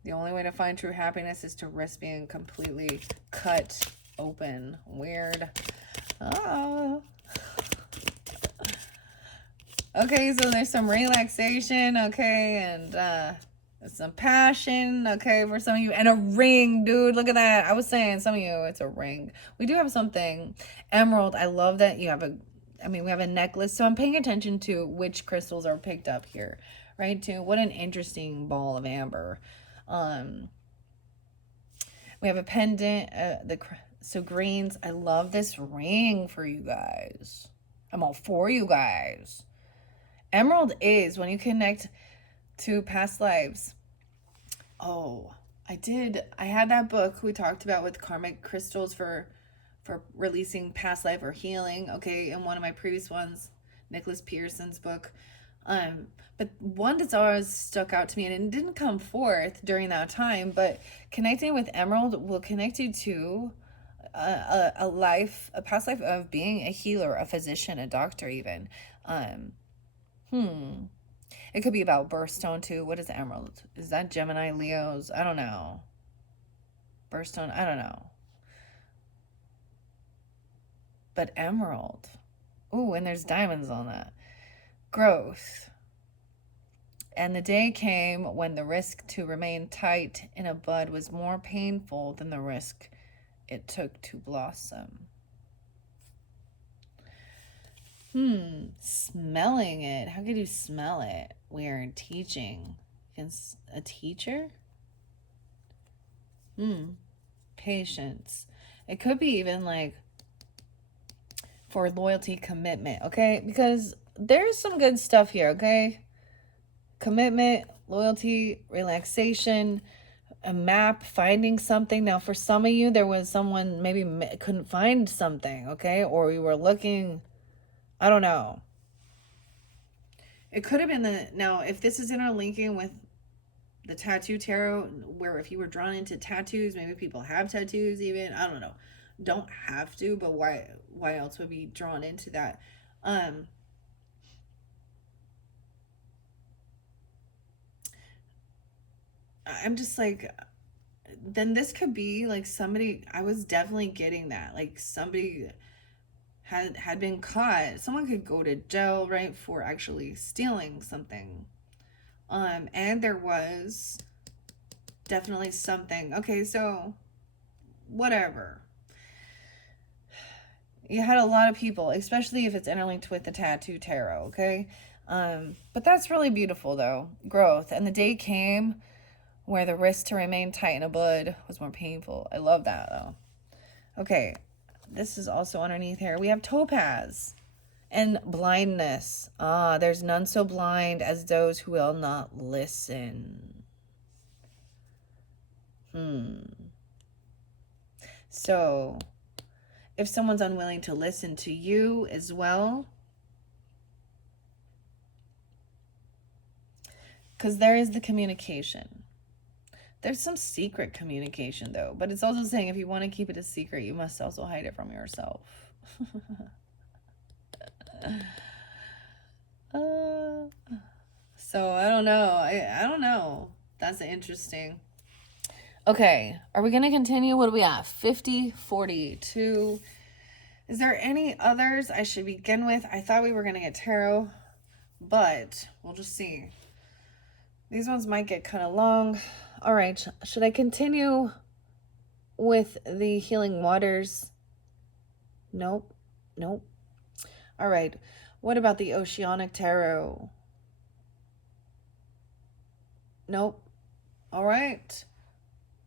The only way to find true happiness is to risk being completely cut open. Weird. Oh. Okay, so there's some relaxation, okay, and some passion, okay, for some of you, and a ring, dude. Look at that. I was saying, some of you, it's a ring. We do have something. Emerald. I love that you have we have a necklace, so I'm paying attention to which crystals are picked up here, right? Too. What an interesting ball of amber. We have a pendant. So greens. I love this ring for you guys. I'm all for you guys. Emerald is when you connect to past lives. Oh, I had that book we talked about with karmic crystals for releasing past life or healing. Okay, in one of my previous ones, Nicholas Pearson's book. But one that's always stuck out to me, and it didn't come forth during that time, but connecting with Emerald will connect you to a past life of being a healer, a physician, a doctor, even. It could be about birthstone too. What is Emerald? Is that Gemini, Leo's? I don't know. Birthstone, I don't know. But Emerald. Ooh, and there's diamonds on that. Growth. And the day came when the risk to remain tight in a bud was more painful than the risk it took to blossom. Smelling it. How could you smell it? We're teaching. A teacher? Patience. It could be even like for loyalty, commitment, okay? Because there's some good stuff here, okay? Commitment, loyalty, relaxation, a map, finding something. Now, for some of you, there was someone maybe couldn't find something, okay? Or you were looking, I don't know. It could have been now, if this is interlinking with the tattoo tarot, where if you were drawn into tattoos, maybe people have tattoos even, I don't know. Don't have to, but why else would be drawn into that? I'm just like, then this could be like somebody, I was definitely getting that, like somebody had been caught. Someone could go to jail, right, for actually stealing something. And there was definitely something. Okay, so whatever. You had a lot of people, especially if it's interlinked with the tattoo tarot, okay? But that's really beautiful, though. Growth. And the day came where the risk to remain tight in a bud was more painful. I love that, though. Okay, this is also underneath here. We have topaz and blindness. Ah, there's none so blind as those who will not listen. So, if someone's unwilling to listen to you as well, because there is the communication. There's some secret communication, though, but it's also saying if you want to keep it a secret, you must also hide it from yourself. So I don't know. I don't know. That's interesting. Okay, are we going to continue? What do we have? 50, 42. Is there any others I should begin with? I thought we were going to get tarot, but we'll just see. These ones might get kind of long. All right, should I continue with the healing waters? Nope. All right, what about the oceanic tarot? Nope. All right.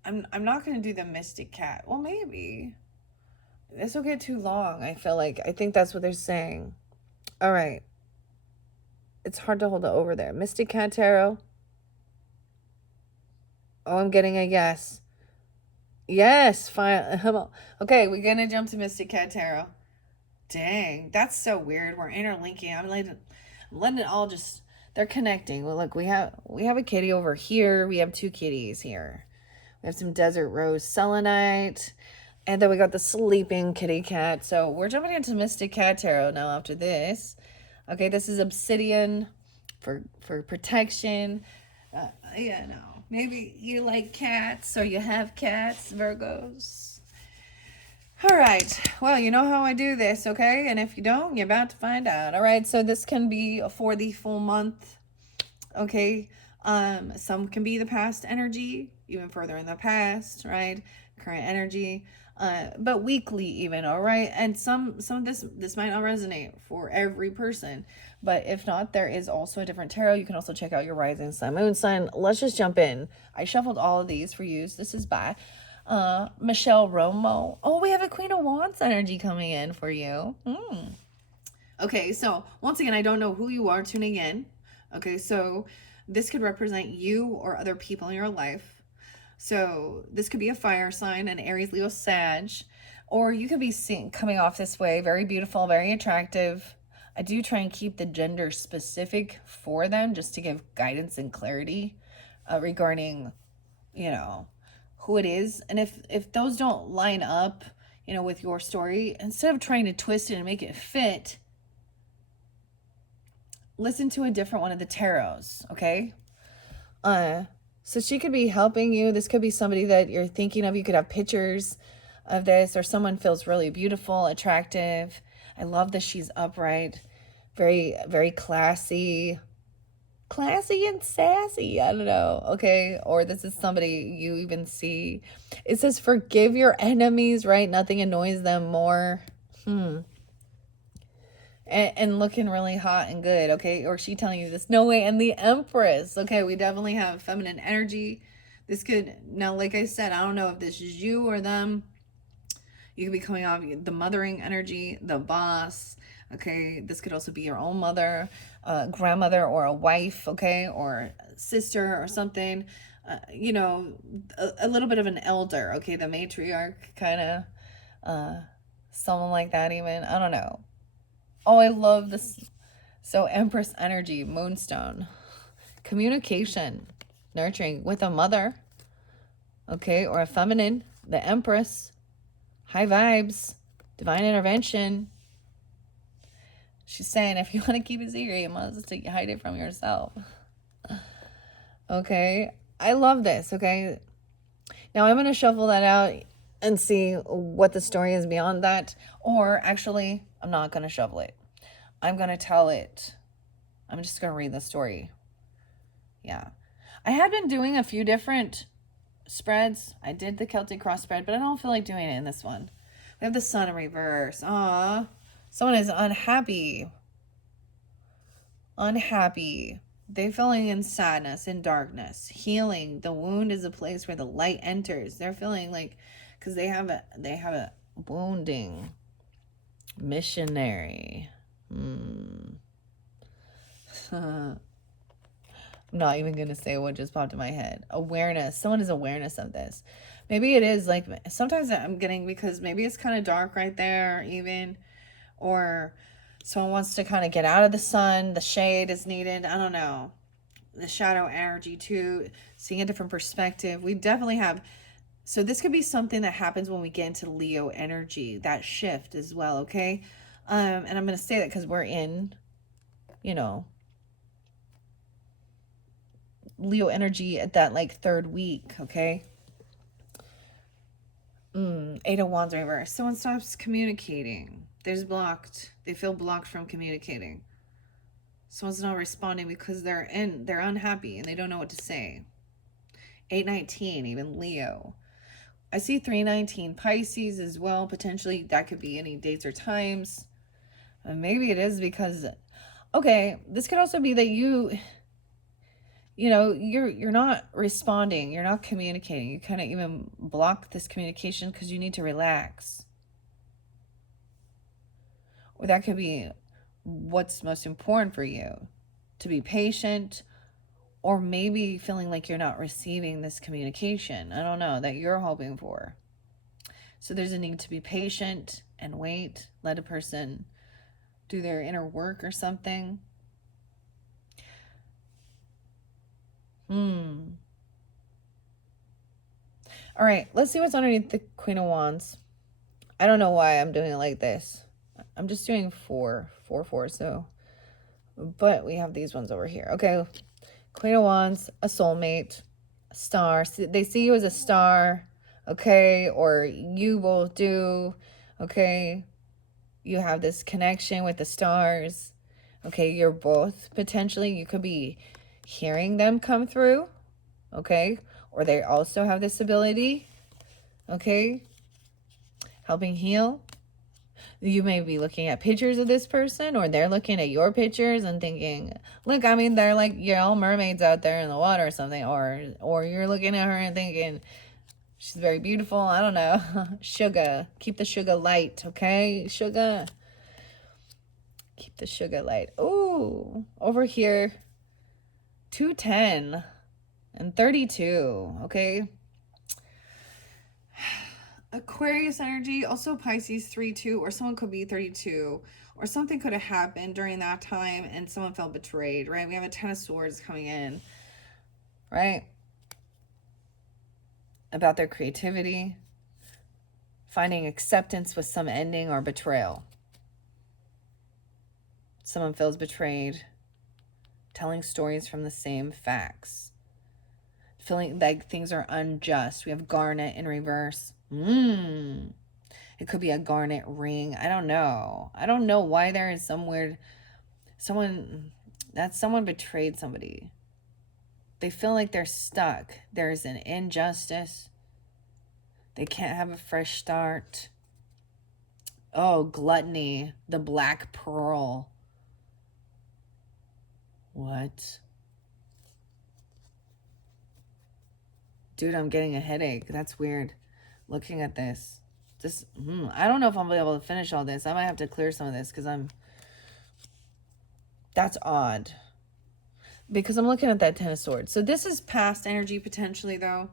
I'm not going to do the mystic cat. Well, maybe. This will get too long, I feel like. I think that's what they're saying. All right. It's hard to hold it over there. Mystic cat tarot. Oh, I'm getting a yes. Yes, fine. Okay, we're going to jump to Mystic Cat Tarot. Dang, that's so weird. We're interlinking. I'm letting it all just... They're connecting. Well, look, we have a kitty over here. We have two kitties here. We have some desert rose selenite. And then we got the sleeping kitty cat. So we're jumping into Mystic Cat Tarot now after this. Okay, this is obsidian for protection. Yeah, no. Maybe you like cats or you have cats, Virgos. All right. Well, you know how I do this, okay? And if you don't, you're about to find out. All right. So this can be for the full month. Okay. Some can be the past energy, even further in the past, right? Current energy. But weekly even, all right? And some of this might not resonate for every person. But if not, there is also a different tarot. You can also check out your rising sign, moon sign. Let's just jump in. I shuffled all of these for you. So this is by Michelle Romo. Oh, we have a Queen of Wands energy coming in for you. Okay, so once again, I don't know who you are tuning in. Okay, so this could represent you or other people in your life. So this could be a fire sign, an Aries, Leo, Sag, or you could be coming off this way, very beautiful, very attractive. I do try and keep the gender specific for them just to give guidance and clarity regarding, you know, who it is. And if those don't line up, you know, with your story, instead of trying to twist it and make it fit, listen to a different one of the tarots, okay? So she could be helping you. This could be somebody that you're thinking of. You could have pictures of this, or someone feels really beautiful, attractive. I love that she's upright, very, very classy and sassy. I don't know. Okay. Or this is somebody you even see. It says, forgive your enemies, right? Nothing annoys them more. And looking really hot and good, okay? Or she telling you this, no way. And the Empress, okay? We definitely have feminine energy. This could, now, like I said, I don't know if this is you or them. You could be coming off the mothering energy, the boss, okay? This could also be your own mother, grandmother, or a wife, okay? Or sister or something. You know, a little bit of an elder, okay? The matriarch, kind of, someone like that even. I don't know. Oh, I love this. So Empress energy, moonstone, communication, nurturing with a mother, okay, or a feminine, the Empress, high vibes, divine intervention. She's saying if you want to keep it secret, you must hide it from yourself. Okay, I love this, okay. Now I'm going to shuffle that out and see what the story is beyond that. Or actually, I'm not going to shuffle it. I'm going to tell it. I'm just going to read the story. Yeah. I had been doing a few different spreads. I did the Celtic cross spread, but I don't feel like doing it in this one. We have the sun in reverse. Aw. Someone is unhappy. unhappy. They're feeling in sadness, in darkness. Healing. The wound is a place where the light enters. They're feeling like, because they have a wounding. Missionary. I'm not even gonna say what just popped in my head. Awareness. Someone is awareness of this. Maybe it is like, sometimes I'm getting, because maybe it's kind of dark right there even, or someone wants to kind of get out of the sun, the shade is needed. I don't know. The shadow energy too, seeing a different perspective. We definitely have, so this could be something that happens when we get into Leo energy, that shift as well, okay? And I'm going to say that because we're in, you know, Leo energy at that like third week, okay? Eight of Wands reverse. Someone stops communicating. There's blocked. They feel blocked from communicating. Someone's not responding because they're unhappy and they don't know what to say. 819, even Leo. I see 319 Pisces as well. Potentially that could be any dates or times. Maybe it is because, okay, this could also be that you're not responding, you're not communicating. You kind of even block this communication because you need to relax. Or that could be what's most important for you, to be patient, or maybe feeling like you're not receiving this communication, I don't know, that you're hoping for. So there's a need to be patient and wait, let a person do their inner work or something. All right, let's see what's underneath the Queen of Wands. I don't know why I'm doing it like this. I'm just doing four, so. But we have these ones over here. Okay, Queen of Wands, a soulmate, a star. They see you as a star, okay? Or you both do, okay? You have this connection with the stars, okay? You're both potentially, you could be hearing them come through, okay? Or they also have this ability, okay? Helping heal. You may be looking at pictures of this person, or they're looking at your pictures and thinking, look, I mean, they're like, you're all mermaids out there in the water or something. Or you're looking at her and thinking, she's very beautiful. I don't know. Sugar. Keep the sugar light, okay? Sugar. Keep the sugar light. Ooh, over here, 210 and 32, okay? Aquarius energy, also Pisces 3-2, or someone could be 32, or something could have happened during that time and someone felt betrayed, right? We have a Ten of Swords coming in, right? About their creativity, finding acceptance with some ending or betrayal. Someone feels betrayed, telling stories from the same facts, feeling like things are unjust. We have Garnet in reverse. It could be a garnet ring. I don't know. I don't know why there is some weird, someone betrayed somebody. They feel like they're stuck. There's an injustice. They can't have a fresh start. Oh, gluttony. The black pearl. What? Dude, I'm getting a headache. That's weird. Looking at this. I don't know if I'm going to be able to finish all this. I might have to clear some of this because that's odd. Because I'm looking at that Ten of Swords. So this is past energy potentially, though.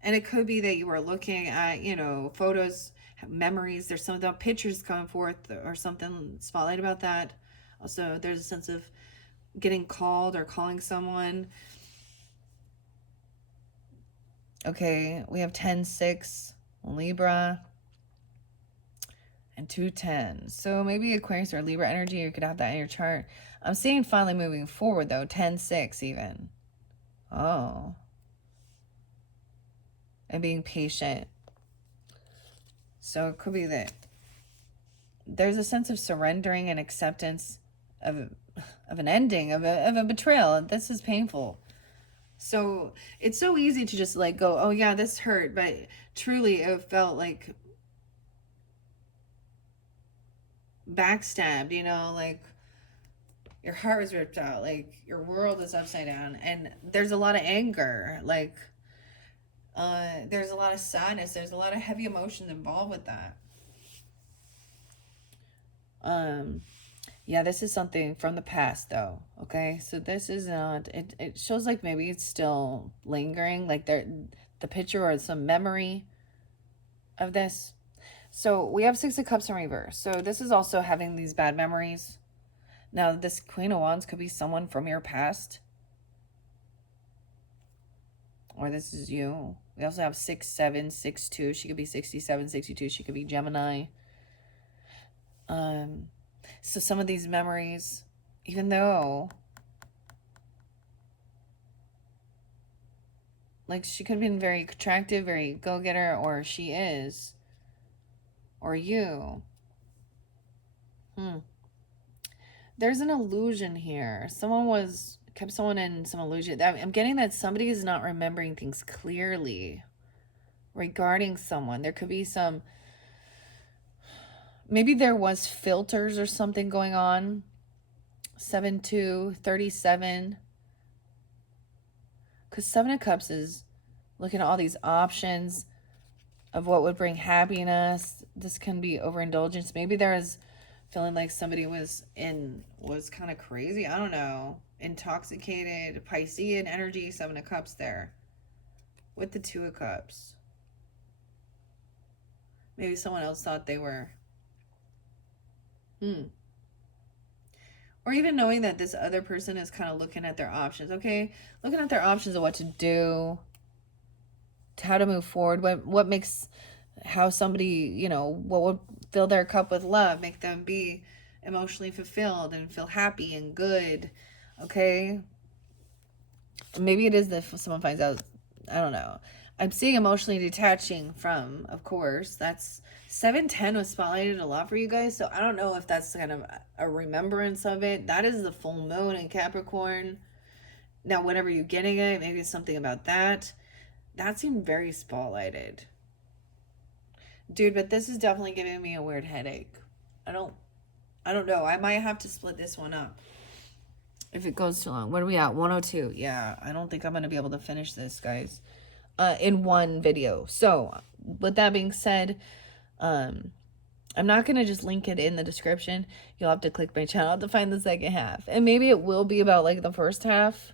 And it could be that you are looking at, photos, memories. There's some of the pictures coming forth or something, spotlight about that. Also, there's a sense of getting called or calling someone. Okay, we have 10-6, Libra, and 210. So maybe Aquarius or Libra energy, you could have that in your chart. I'm seeing finally moving forward, though, 10-6 even. Oh. And being patient. So it could be that there's a sense of surrendering and acceptance of an ending, of a betrayal. This is painful. So it's so easy to just like go, oh yeah, this hurt. But truly it felt like backstabbed, like your heart was ripped out, like your world is upside down, and there's a lot of anger, like there's a lot of sadness, there's a lot of heavy emotions involved with that. Um, yeah, this is something from the past though. Okay, so this is not. It shows like maybe it's still lingering, like there, the picture or some memory of this. So we have Six of Cups in reverse. So this is also having these bad memories. Now this Queen of Wands could be someone from your past, or this is you. We also have 6, 7, 6, 2. She could be 67, 62. She could be Gemini. Um, so some of these memories, even though like she could have been very attractive, very go-getter, or she is, or you. There's an illusion here. Someone was kept someone in some illusion. I'm getting that somebody is not remembering things clearly regarding someone. There could be some, maybe there was filters or something going on. 7-2-37. Because 7 of Cups is looking at all these options of what would bring happiness. This can be overindulgence. Maybe there is feeling like somebody was kind of crazy. I don't know. Intoxicated, Piscean energy, 7 of Cups there. With the 2 of Cups. Maybe someone else thought they were. Or even knowing that this other person is kind of looking at their options, okay? Looking at their options of what to do, how to move forward, what makes, how somebody, what would fill their cup with love, make them be emotionally fulfilled and feel happy and good, okay? Maybe it is that someone finds out, I don't know. I'm seeing emotionally detaching from, of course, that's 710 was spotlighted a lot for you guys, so I don't know if that's kind of a remembrance of it. That is the full moon in Capricorn. Now, whenever you're getting it, maybe it's something about that. That seemed very spotlighted. Dude, but this is definitely giving me a weird headache. I don't know. I might have to split this one up if it goes too long. What are we at? 102. Yeah, I don't think I'm going to be able to finish this, guys, in one video. So, with that being said, I'm not going to just link it in the description. You'll have to click my channel to find the second half. And maybe it will be about like the first half.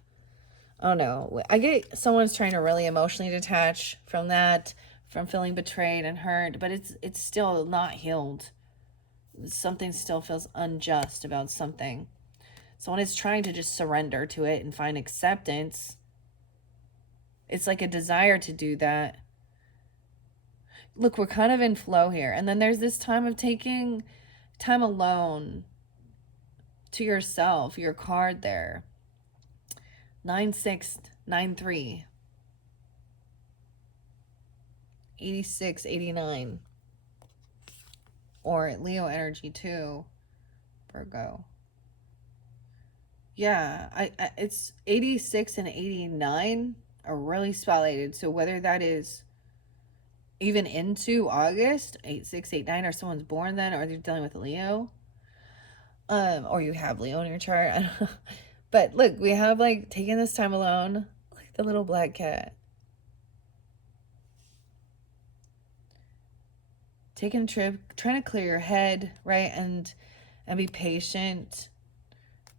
I don't know. I get someone's trying to really emotionally detach from that, from feeling betrayed and hurt, but it's still not healed. Something still feels unjust about something. Someone is trying to just surrender to it and find acceptance. It's like a desire to do that. Look, we're kind of in flow here. And then there's this time of taking time alone to yourself, your card there. 9-6, 9-3. 86, 89. Or Leo energy too. Virgo. Yeah, it's 86 and 89 are really spotlighted. So whether that is even into August, 8-6, 8-9, or someone's born then, or they're dealing with Leo, or you have Leo in your chart. I don't know. But look, we have like taking this time alone, like the little black cat. Taking a trip, trying to clear your head, right? And be patient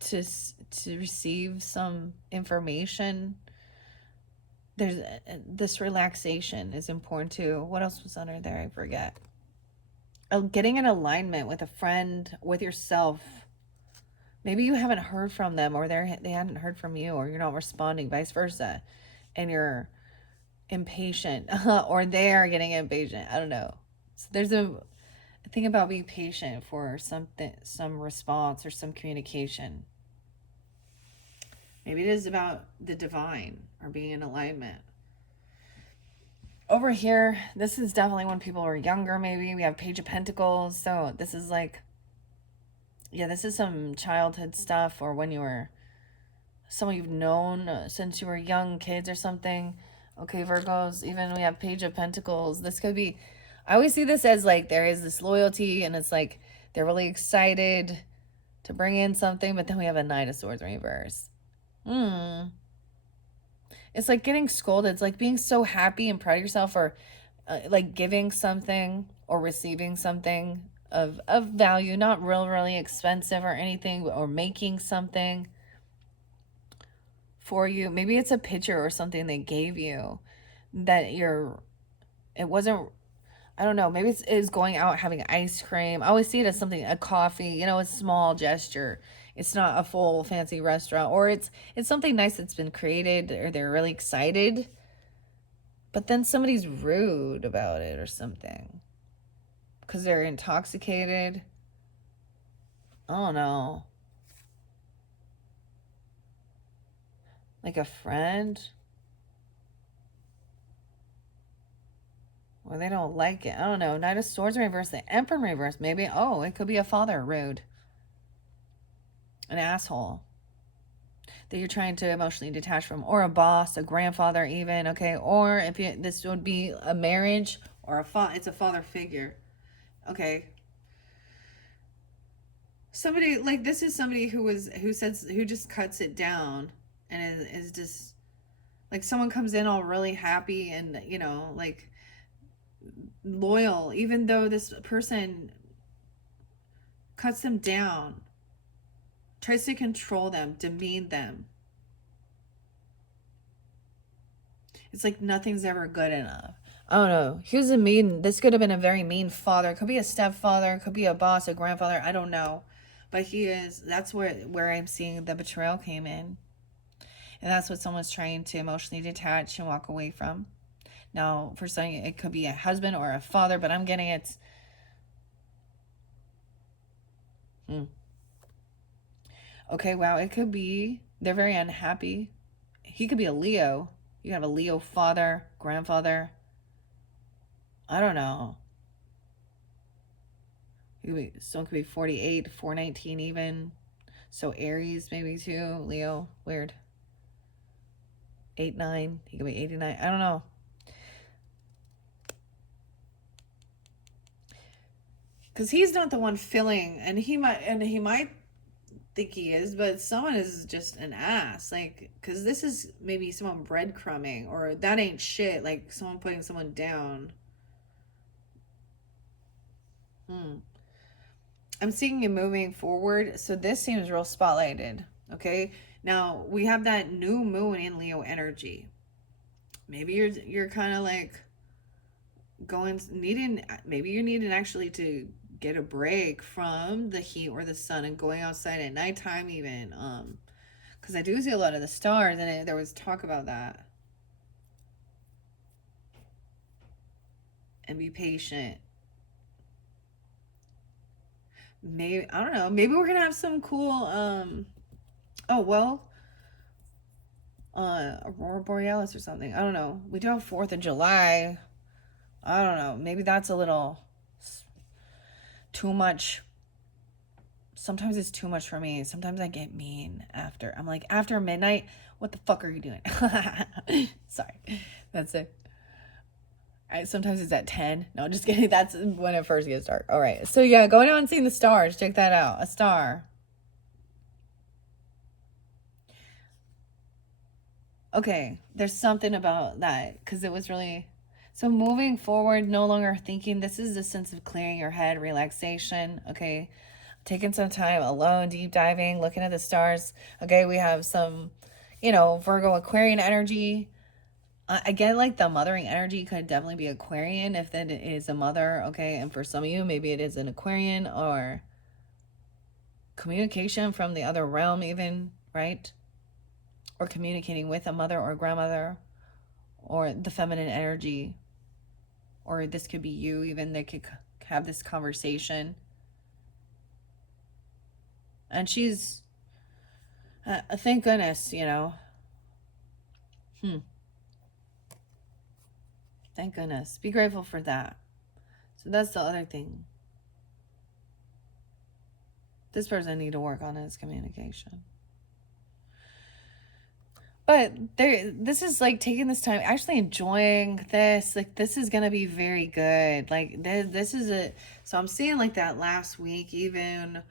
to receive some information. There's this relaxation is important too. What else was under there? I forget. Getting in alignment with a friend, with yourself. Maybe you haven't heard from them, or they hadn't heard from you, or you're not responding, vice versa, and you're impatient, or they are getting impatient. I don't know. So there's a thing about being patient for something, some response or some communication. Maybe it is about the divine or being in alignment. Over here, this is definitely when people are younger, maybe. We have Page of Pentacles. So this is like, yeah, this is some childhood stuff, or when you were someone you've known since you were young, kids or something. Okay, Virgos, even we have Page of Pentacles. This could be, I always see this as like there is this loyalty, and it's like they're really excited to bring in something, but then we have a Knight of Swords reverse. It's like getting scolded. It's like being so happy and proud of yourself, or like giving something or receiving something of value, not really expensive or anything, or making something for you. Maybe it's a picture or something they gave you that it wasn't, I don't know, maybe it's going out having ice cream. I always see it as something, a coffee, you know, a small gesture. It's not a full fancy restaurant, or it's something nice that's been created, or they're really excited. But then somebody's rude about it or something because they're intoxicated. I don't know. Like a friend. Or they don't like it. I don't know. Knight of Swords in reverse, the Emperor in reverse. Maybe, oh, it could be a father rude. An asshole that you're trying to emotionally detach from. Or a boss, a grandfather even, okay? Or if this would be a marriage or it's a father figure. Okay. Somebody, like, this is somebody who just cuts it down and is just, like, someone comes in all really happy and, you know, like, loyal, even though this person cuts them down, tries to control them, demean them. It's like nothing's ever good enough. I don't know. This could have been a very mean father. It could be a stepfather. It could be a boss, a grandfather. I don't know. But that's where I'm seeing the betrayal came in. And that's what someone's trying to emotionally detach and walk away from. Now, for some, it could be a husband or a father, but I'm getting it's... Okay, wow, it could be they're very unhappy. He could be a Leo. You have a Leo father, grandfather. I don't know. Someone could be 48, 419 even. So Aries maybe too. Leo, weird. 89. He could be 89. I don't know. Because he's not the one filling, and he might think he is, but someone is just an ass. Like, because this is maybe someone breadcrumbing, or that ain't shit. Like someone putting someone down. I'm seeing you moving forward, so this seems real spotlighted. Okay, now we have that new moon in Leo energy. Maybe you're kind of like maybe you're needing actually to get a break from the heat or the sun and going outside at nighttime even, because I do see a lot of the stars, and there was talk about that. And be patient. Maybe, I don't know, maybe we're gonna have some cool oh well, Aurora Borealis or something. I don't know. We do have 4th of July. I don't know. Maybe that's a little too much. Sometimes it's too much for me. Sometimes I get mean after. I'm like, after midnight, what the fuck are you doing? Sorry. That's it. Sometimes it's at 10. No, just kidding. That's when it first gets dark. All right. So yeah, going out and seeing the stars. Check that out. A star. Okay. There's something about that because it was really... So moving forward, no longer thinking. This is a sense of clearing your head, relaxation. Okay. Taking some time alone, deep diving, looking at the stars. Okay. We have some, Virgo Aquarian energy. Again, like the mothering energy could definitely be Aquarian if that is a mother, okay? And for some of you, maybe it is an Aquarian, or communication from the other realm even, right? Or communicating with a mother or grandmother, or the feminine energy. Or this could be you even, they could have this conversation. And she's, thank goodness, Thank goodness. Be grateful for that. So that's the other thing. This person need to work on his communication. But this is like taking this time, actually enjoying this. Like, this is going to be very good. Like, this is so I'm seeing like that last week even,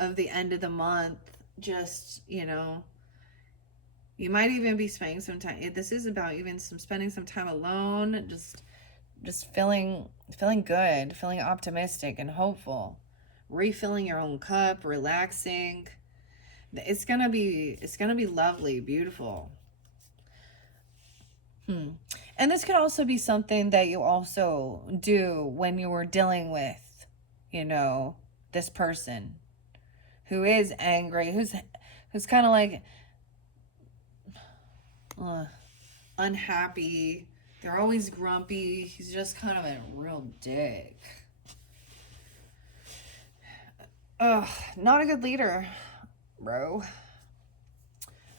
of the end of the month, just, you might even be spending some time. This is about even some spending some time alone, just feeling good, feeling optimistic and hopeful, refilling your own cup, relaxing. It's gonna be lovely, beautiful. And this could also be something that you also do when you were dealing with, you know, this person who is angry, who's kind of like uh, unhappy. They're always grumpy. He's just kind of a real dick. Ugh, not a good leader, bro.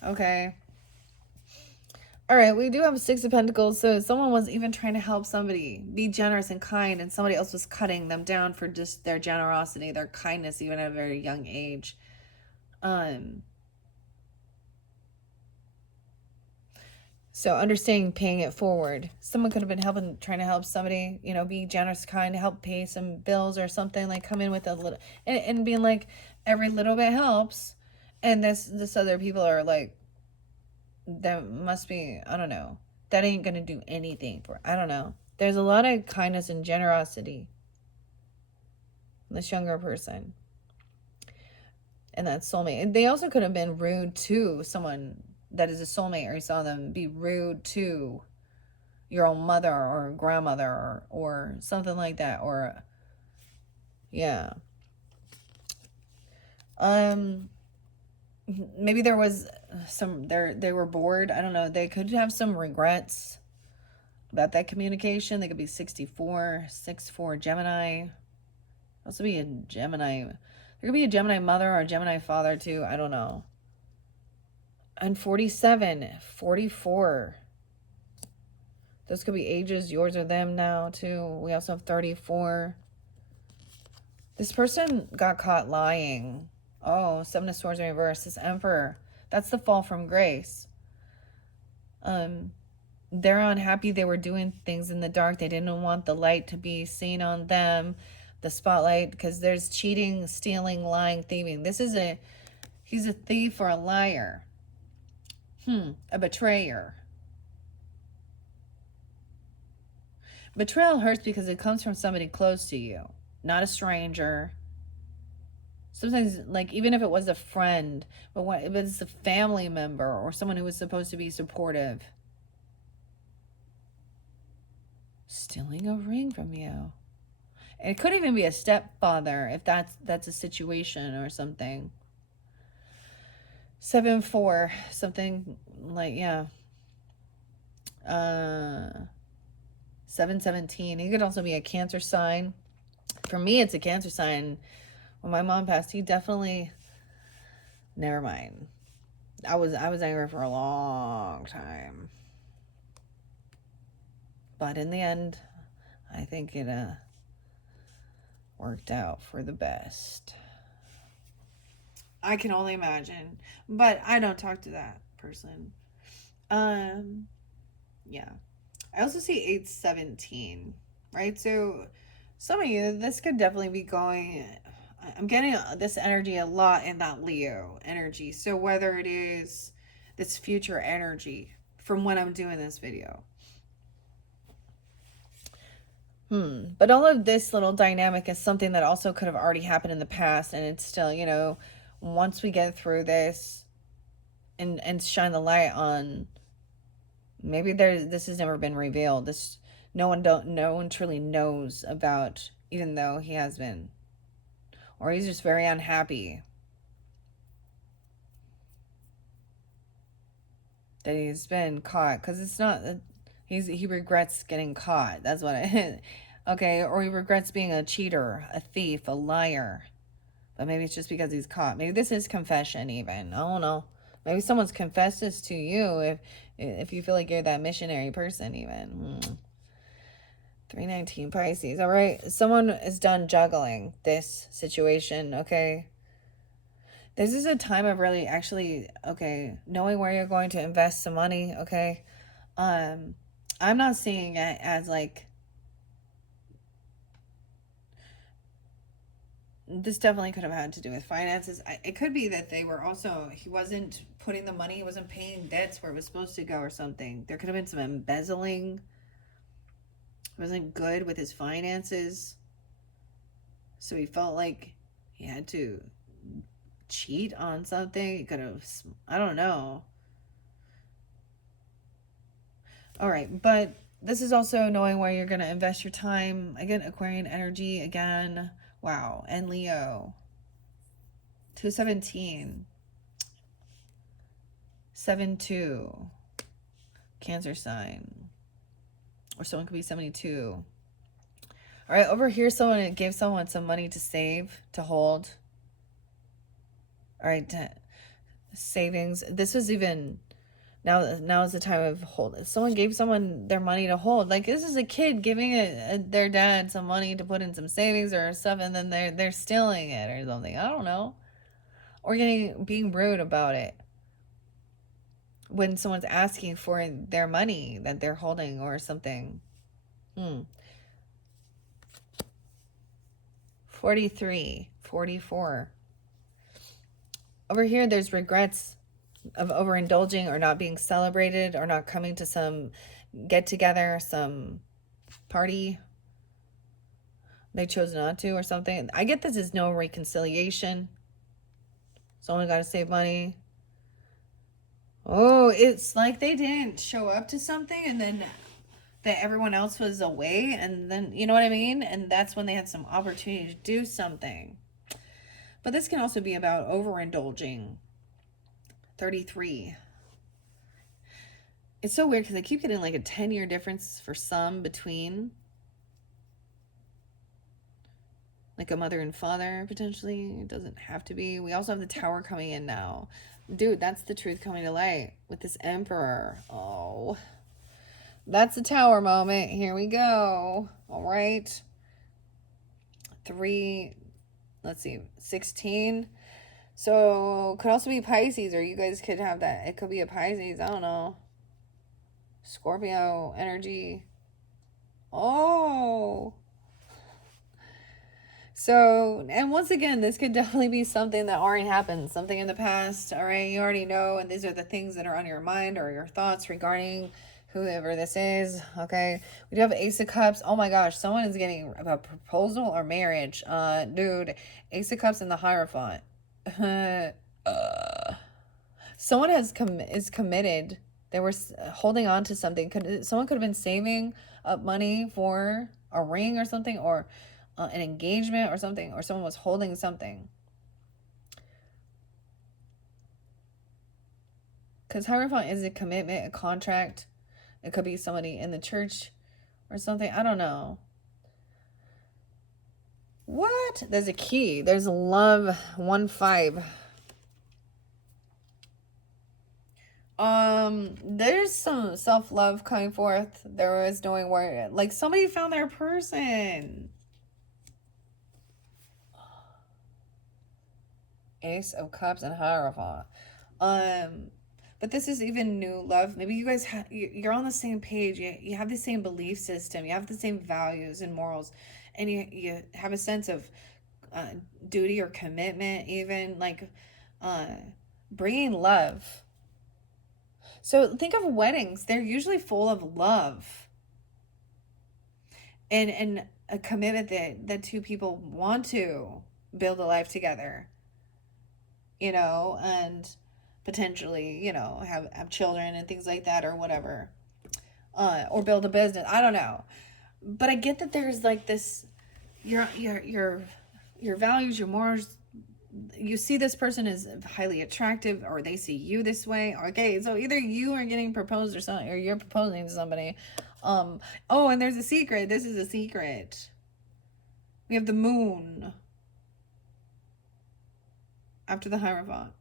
Okay. All right, we do have Six of Pentacles, so someone was even trying to help somebody be generous and kind, and somebody else was cutting them down for just their generosity, their kindness, even at a very young age. So understanding paying it forward. Someone could have been trying to help somebody, be generous, kind, help pay some bills or something, like come in with a little, and being like, every little bit helps. And this other people are like, that must be, I don't know, that ain't gonna do anything for, I don't know. There's a lot of kindness and generosity in this younger person. And that soulmate. And they also could have been rude to someone that is a soulmate, or you saw them be rude to your own mother or grandmother or something like that. Or, yeah. Maybe there was they were bored. I don't know. They could have some regrets about that communication. They could be 64, 6-4 Gemini. Also be a Gemini. There could be a Gemini mother or a Gemini father too. I don't know. And 47, 44. Those could be ages, yours or them now too. We also have 34. This person got caught lying. Oh, Seven of Swords in reverse. This Emperor. That's the fall from grace. They're unhappy. They were doing things in the dark. They didn't want the light to be seen on them, the spotlight, because there's cheating, stealing, lying, thieving. He's a thief or a liar. A betrayer. Betrayal hurts because it comes from somebody close to you, not a stranger. Sometimes, like, even if it was a friend, but if it's a family member or someone who was supposed to be supportive, stealing a ring from you. And it could even be a stepfather if that's a situation or something. 7-4, something like, yeah. 7-17. He could also be a Cancer sign. For me, it's a Cancer sign. When my mom passed, he definitely, never mind. I was angry for a long time. But in the end, I think it worked out for the best. I can only imagine. But I don't talk to that person. Yeah. I also see 8-17, right? So some of you, this could definitely be going, I'm getting this energy a lot in that Leo energy. So whether it is this future energy from when I'm doing this video. But all of this little dynamic is something that also could have already happened in the past. And it's still, once we get through this and shine the light on, maybe this has never been revealed. No one truly knows about, even though he has been. Or he's just very unhappy that he's been caught, because it's not that he regrets getting caught. That's what okay, or he regrets being a cheater, a thief, a liar. But maybe it's just because he's caught. Maybe this is confession even. I don't know. Maybe someone's confessed this to you if you feel like you're that missionary person even. 319 Pisces. All right. Someone is done juggling this situation, okay? This is a time of really actually, okay, knowing where you're going to invest some money, okay? I'm not seeing it as like this definitely could have had to do with finances. It could be that they were also, he wasn't putting the money, he wasn't paying debts where it was supposed to go or something. There could have been some embezzling. He wasn't good with his finances. So he felt like he had to cheat on something. He could have, I don't know. All right, but this is also knowing where you're going to invest your time. Again, Aquarian energy again. Wow. And Leo. 217. 7-2. Cancer sign. Or someone could be 72. All right, over here, someone gave someone some money to save, to hold. All right, savings. This was even... Now is the time of hold. Someone gave someone their money to hold. Like, this is a kid giving their dad some money to put in some savings or stuff, and then they're stealing it or something. I don't know. Or being rude about it when someone's asking for their money that they're holding or something. 43, 44. Over here, there's regrets of overindulging or not being celebrated or not coming to some get together, some party they chose not to or something. I get this is no reconciliation. Someone got to save money. Oh, it's like they didn't show up to something and then that everyone else was away, and then, you know what I mean? And that's when they had some opportunity to do something. But this can also be about overindulging. 33. It's so weird because I keep getting like a 10-year difference for some between like a mother and father, potentially. It doesn't have to be. We also have the Tower coming in now. Dude, that's the truth coming to light with this Emperor. Oh, that's the Tower moment. Here we go. All right. 3, let's see, 16. So, could also be Pisces, or you guys could have that. It could be a Pisces. I don't know. Scorpio energy. Oh. So, and once again, this could definitely be something that already happened, something in the past, all right? You already know, and these are the things that are on your mind or your thoughts regarding whoever this is, okay? We do have Ace of Cups. Oh my gosh, someone is getting a proposal or marriage. Dude, Ace of Cups and the Hierophant. Someone is committed. They were holding on to something. Someone could have been saving up money for a ring or something, or an engagement or something, or someone was holding something. Because Hierophant is a commitment, a contract. It could be somebody in the church or something. I don't know. What? There's a key. There's love 1-5. There's some self-love coming forth. There was knowing where, like, somebody found their person. Ace of Cups and Hierophant. But this is even new love. Maybe you guys you're on the same page. You have the same belief system. You have the same values and morals, and you have a sense of duty or commitment. Even like bringing love. So think of weddings. They're usually full of love and a commitment that two people want to build a life together, you know, and potentially, you know, have children and things like that or whatever, or build a business. I don't know, but I get that there's like this, your values, your morals. You see this person is highly attractive, or they see you this way. Okay, so either you are getting proposed or something, or you're proposing to somebody. Oh, and there's a secret. This is a secret. We have the Moon after the Hierophant.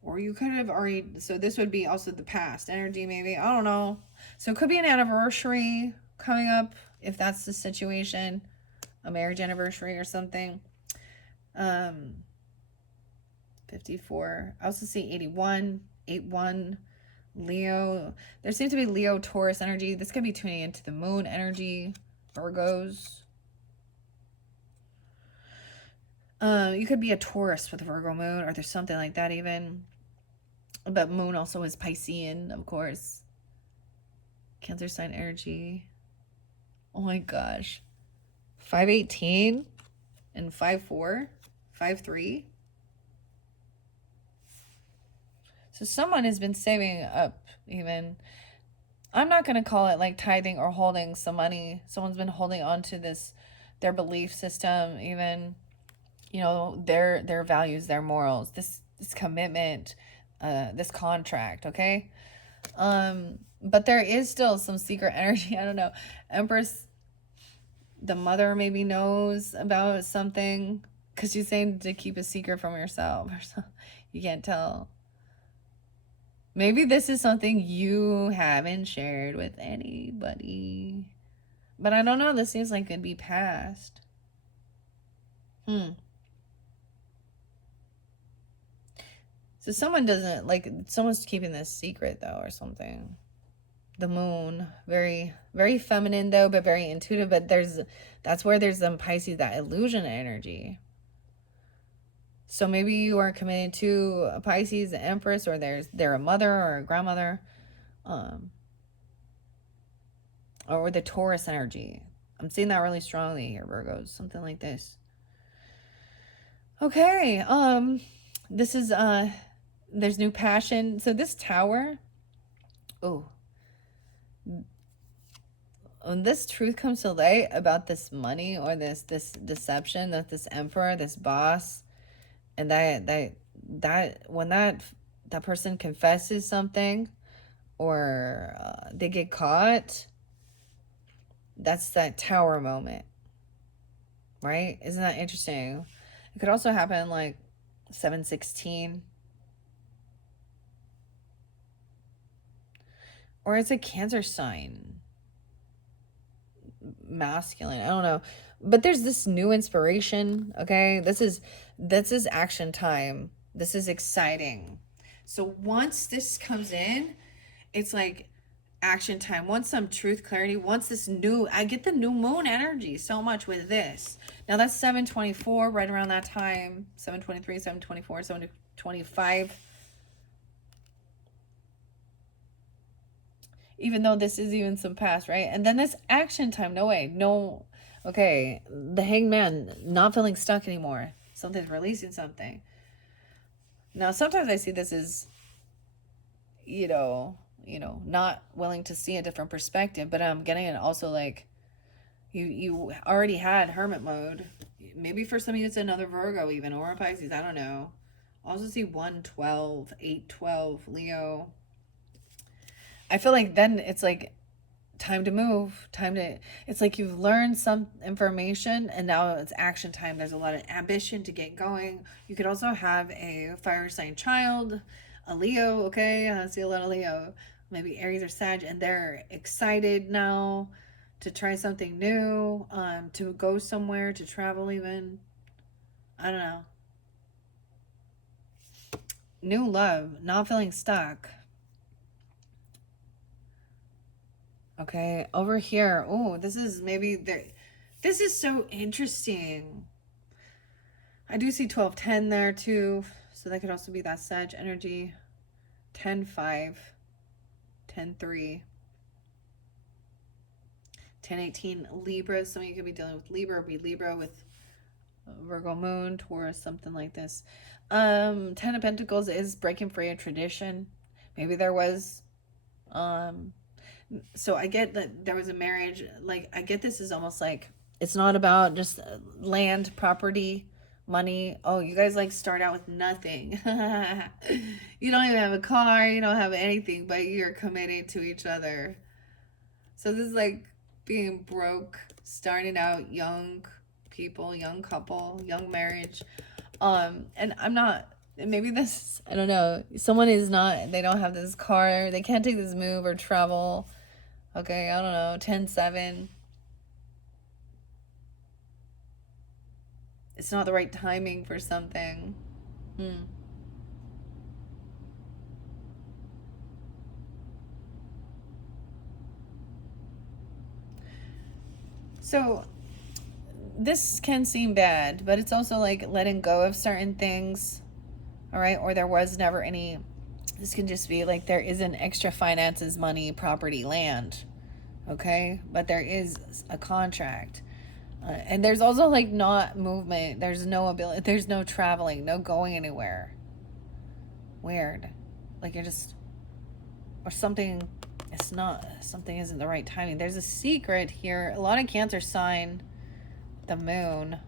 Or you could have already, so this would be also the past energy, maybe. I don't know. So it could be an anniversary coming up, if that's the situation. A marriage anniversary or something. 54. I also see 81, 81, Leo. There seems to be Leo Taurus energy. This could be tuning into the Moon energy, Virgos. You could be a Taurus with a Virgo moon, or there's something like that even. But moon also is Piscean, of course. Cancer sign energy. Oh my gosh. 518 and 54, 53. So someone has been saving up even. I'm not going to call it like tithing or holding some money. Someone's been holding on to this, their belief system, even, you know, their values, their morals, this commitment, this contract, okay? But there is still some secret energy. I don't know. Empress, the mother maybe knows about something because she's saying to keep a secret from yourself or something. You can't tell. Maybe this is something you haven't shared with anybody. But I don't know. This seems like it'd be past. So someone doesn't, like, someone's keeping this secret, though, or something. The moon, very, very feminine, though, but very intuitive. But that's where there's some Pisces, that illusion energy. So maybe you are committed to a Pisces, an Empress, or they're a mother or a grandmother, or the Taurus energy. I'm seeing that really strongly here, Virgos. Something like this. Okay. This is there's new passion. So this tower. Oh. When this truth comes to light about this money or this deception, that this emperor, this boss, and that when that person confesses something, or they get caught, that's that tower moment, right? Isn't that interesting? It could also happen like 716, or it's a Cancer sign, masculine, I don't know, but there's this new inspiration. Okay, this is action time. This is exciting. So once this comes in, it's like action time. Once some truth, clarity, once this new, I get the new moon energy so much with this. Now that's 724, right around that time. 723, 724, 725. Even though this is even some past, right? And then this action time. No way. No. Okay. The hangman, not feeling stuck anymore. Something's releasing something. Now, sometimes I see this as, you know, not willing to see a different perspective, but I'm getting it also like you already had hermit mode. Maybe for some of you it's another Virgo even, or a Pisces. I don't know. I also see 112, 812, Leo. I feel like then it's like time to move, it's like you've learned some information and now it's action time. There's a lot of ambition to get going. You could also have a fire sign child, a Leo, okay? I see a lot of Leo, maybe Aries or Sag, and they're excited now to try something new, to go somewhere, to travel even. I don't know. New love, not feeling stuck. Okay, over here. Oh, this is maybe there. This is so interesting. I do see 1210 there too. So that could also be that Sag energy. 10-5, 10-3, 10-18 Libra. Some of you could be dealing with Libra, or be Libra with Virgo moon, Taurus, something like this. 10 of Pentacles is breaking free of tradition. Maybe there was so I get that there was a marriage. Like, I get this is almost like it's not about just land, property, money. Oh, you guys like start out with nothing. You don't even have a car, you don't have anything, but you're committed to each other. So this is like being broke, starting out, young people, young couple, young marriage. And I'm not, maybe this, I don't know, someone is not, they don't have this car, they can't take this move or travel. Okay, I don't know, 10-7. It's not the right timing for something. So this can seem bad, but it's also like letting go of certain things. All right, or there was never any. This can just be like there isn't extra finances, money, property, land. Okay, but there is a contract. And there's also like not movement. There's no ability. There's no traveling, no going anywhere. Weird. Like you're just, or something. It's not, something isn't the right timing. There's a secret here. A lot of Cancer sign. The moon.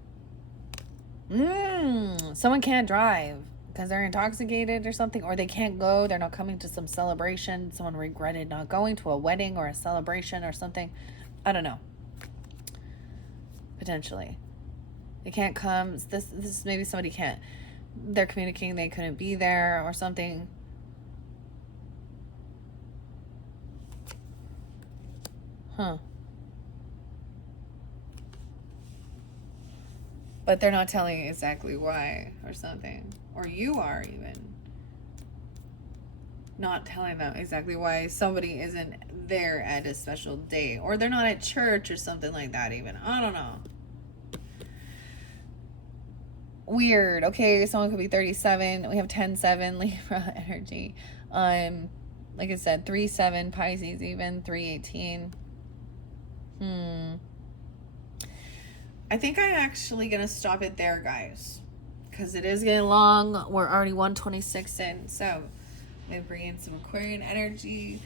Someone can't drive because they're intoxicated or something, or they can't go. They're not coming to some celebration. Someone regretted not going to a wedding or a celebration or something. I don't know. Potentially, they can't come. This maybe somebody can't. They're communicating they couldn't be there or something. Huh. But they're not telling exactly why or something. Or you are even not telling them exactly why somebody isn't there at a special day. Or they're not at church or something like that even. I don't know. Weird. Okay, someone could be 37. We have 10-7 Libra energy. Like I said, 3-7 Pisces even, 3-18. I think I'm actually gonna stop it there, guys, because it is getting long. We're already 126 in, so we bring in some Aquarian energy.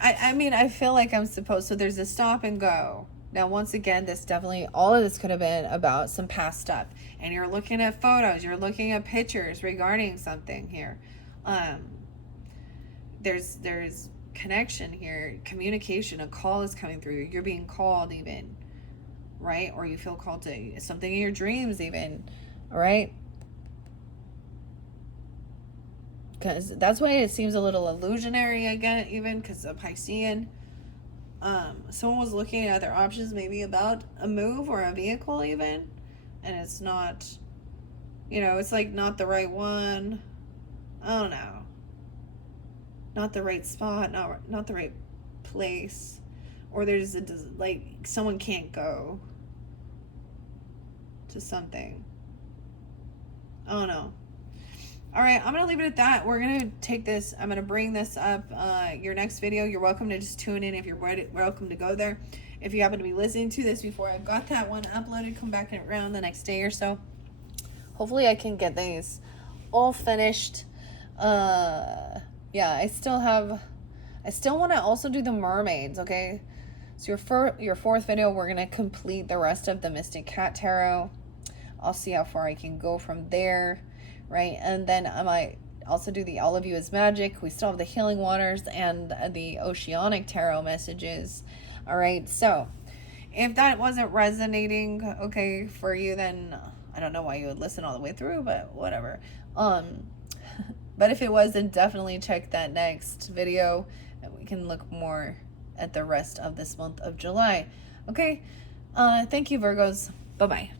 I mean, I feel like I'm supposed. So there's a stop and go. Now, once again, this definitely, all of this could have been about some past stuff. And you're looking at photos, you're looking at pictures regarding something here. There's connection here, communication, a call is coming through. You're being called even, right? Or you feel called to something in your dreams even, all right? Because that's why it seems a little illusionary again, even because of Piscean. Someone was looking at their options maybe about a move or a vehicle even, and it's not, it's like not the right one. I don't know. Not the right spot, not the right place, or there's like someone can't go to something. I don't know. All right, I'm gonna leave it at that. We're gonna take this. I'm gonna bring this up. Your next video. You're welcome to just tune in if you're ready. Welcome to go there. If you happen to be listening to this before I've got that one uploaded, come back around the next day or so. Hopefully, I can get these all finished. Yeah, I still want to also do the mermaids. Okay, so your fourth video, we're gonna complete the rest of the Mystic Cat Tarot. I'll see how far I can go from there. Right, and then I might also do the All of You is Magic. We still have the Healing Waters and the Oceanic Tarot messages. All right, so if that wasn't resonating, okay, for you, then I don't know why you would listen all the way through, but whatever. But if it was, then definitely check that next video, and we can look more at the rest of this month of July. Okay, thank you, Virgos. Bye-bye.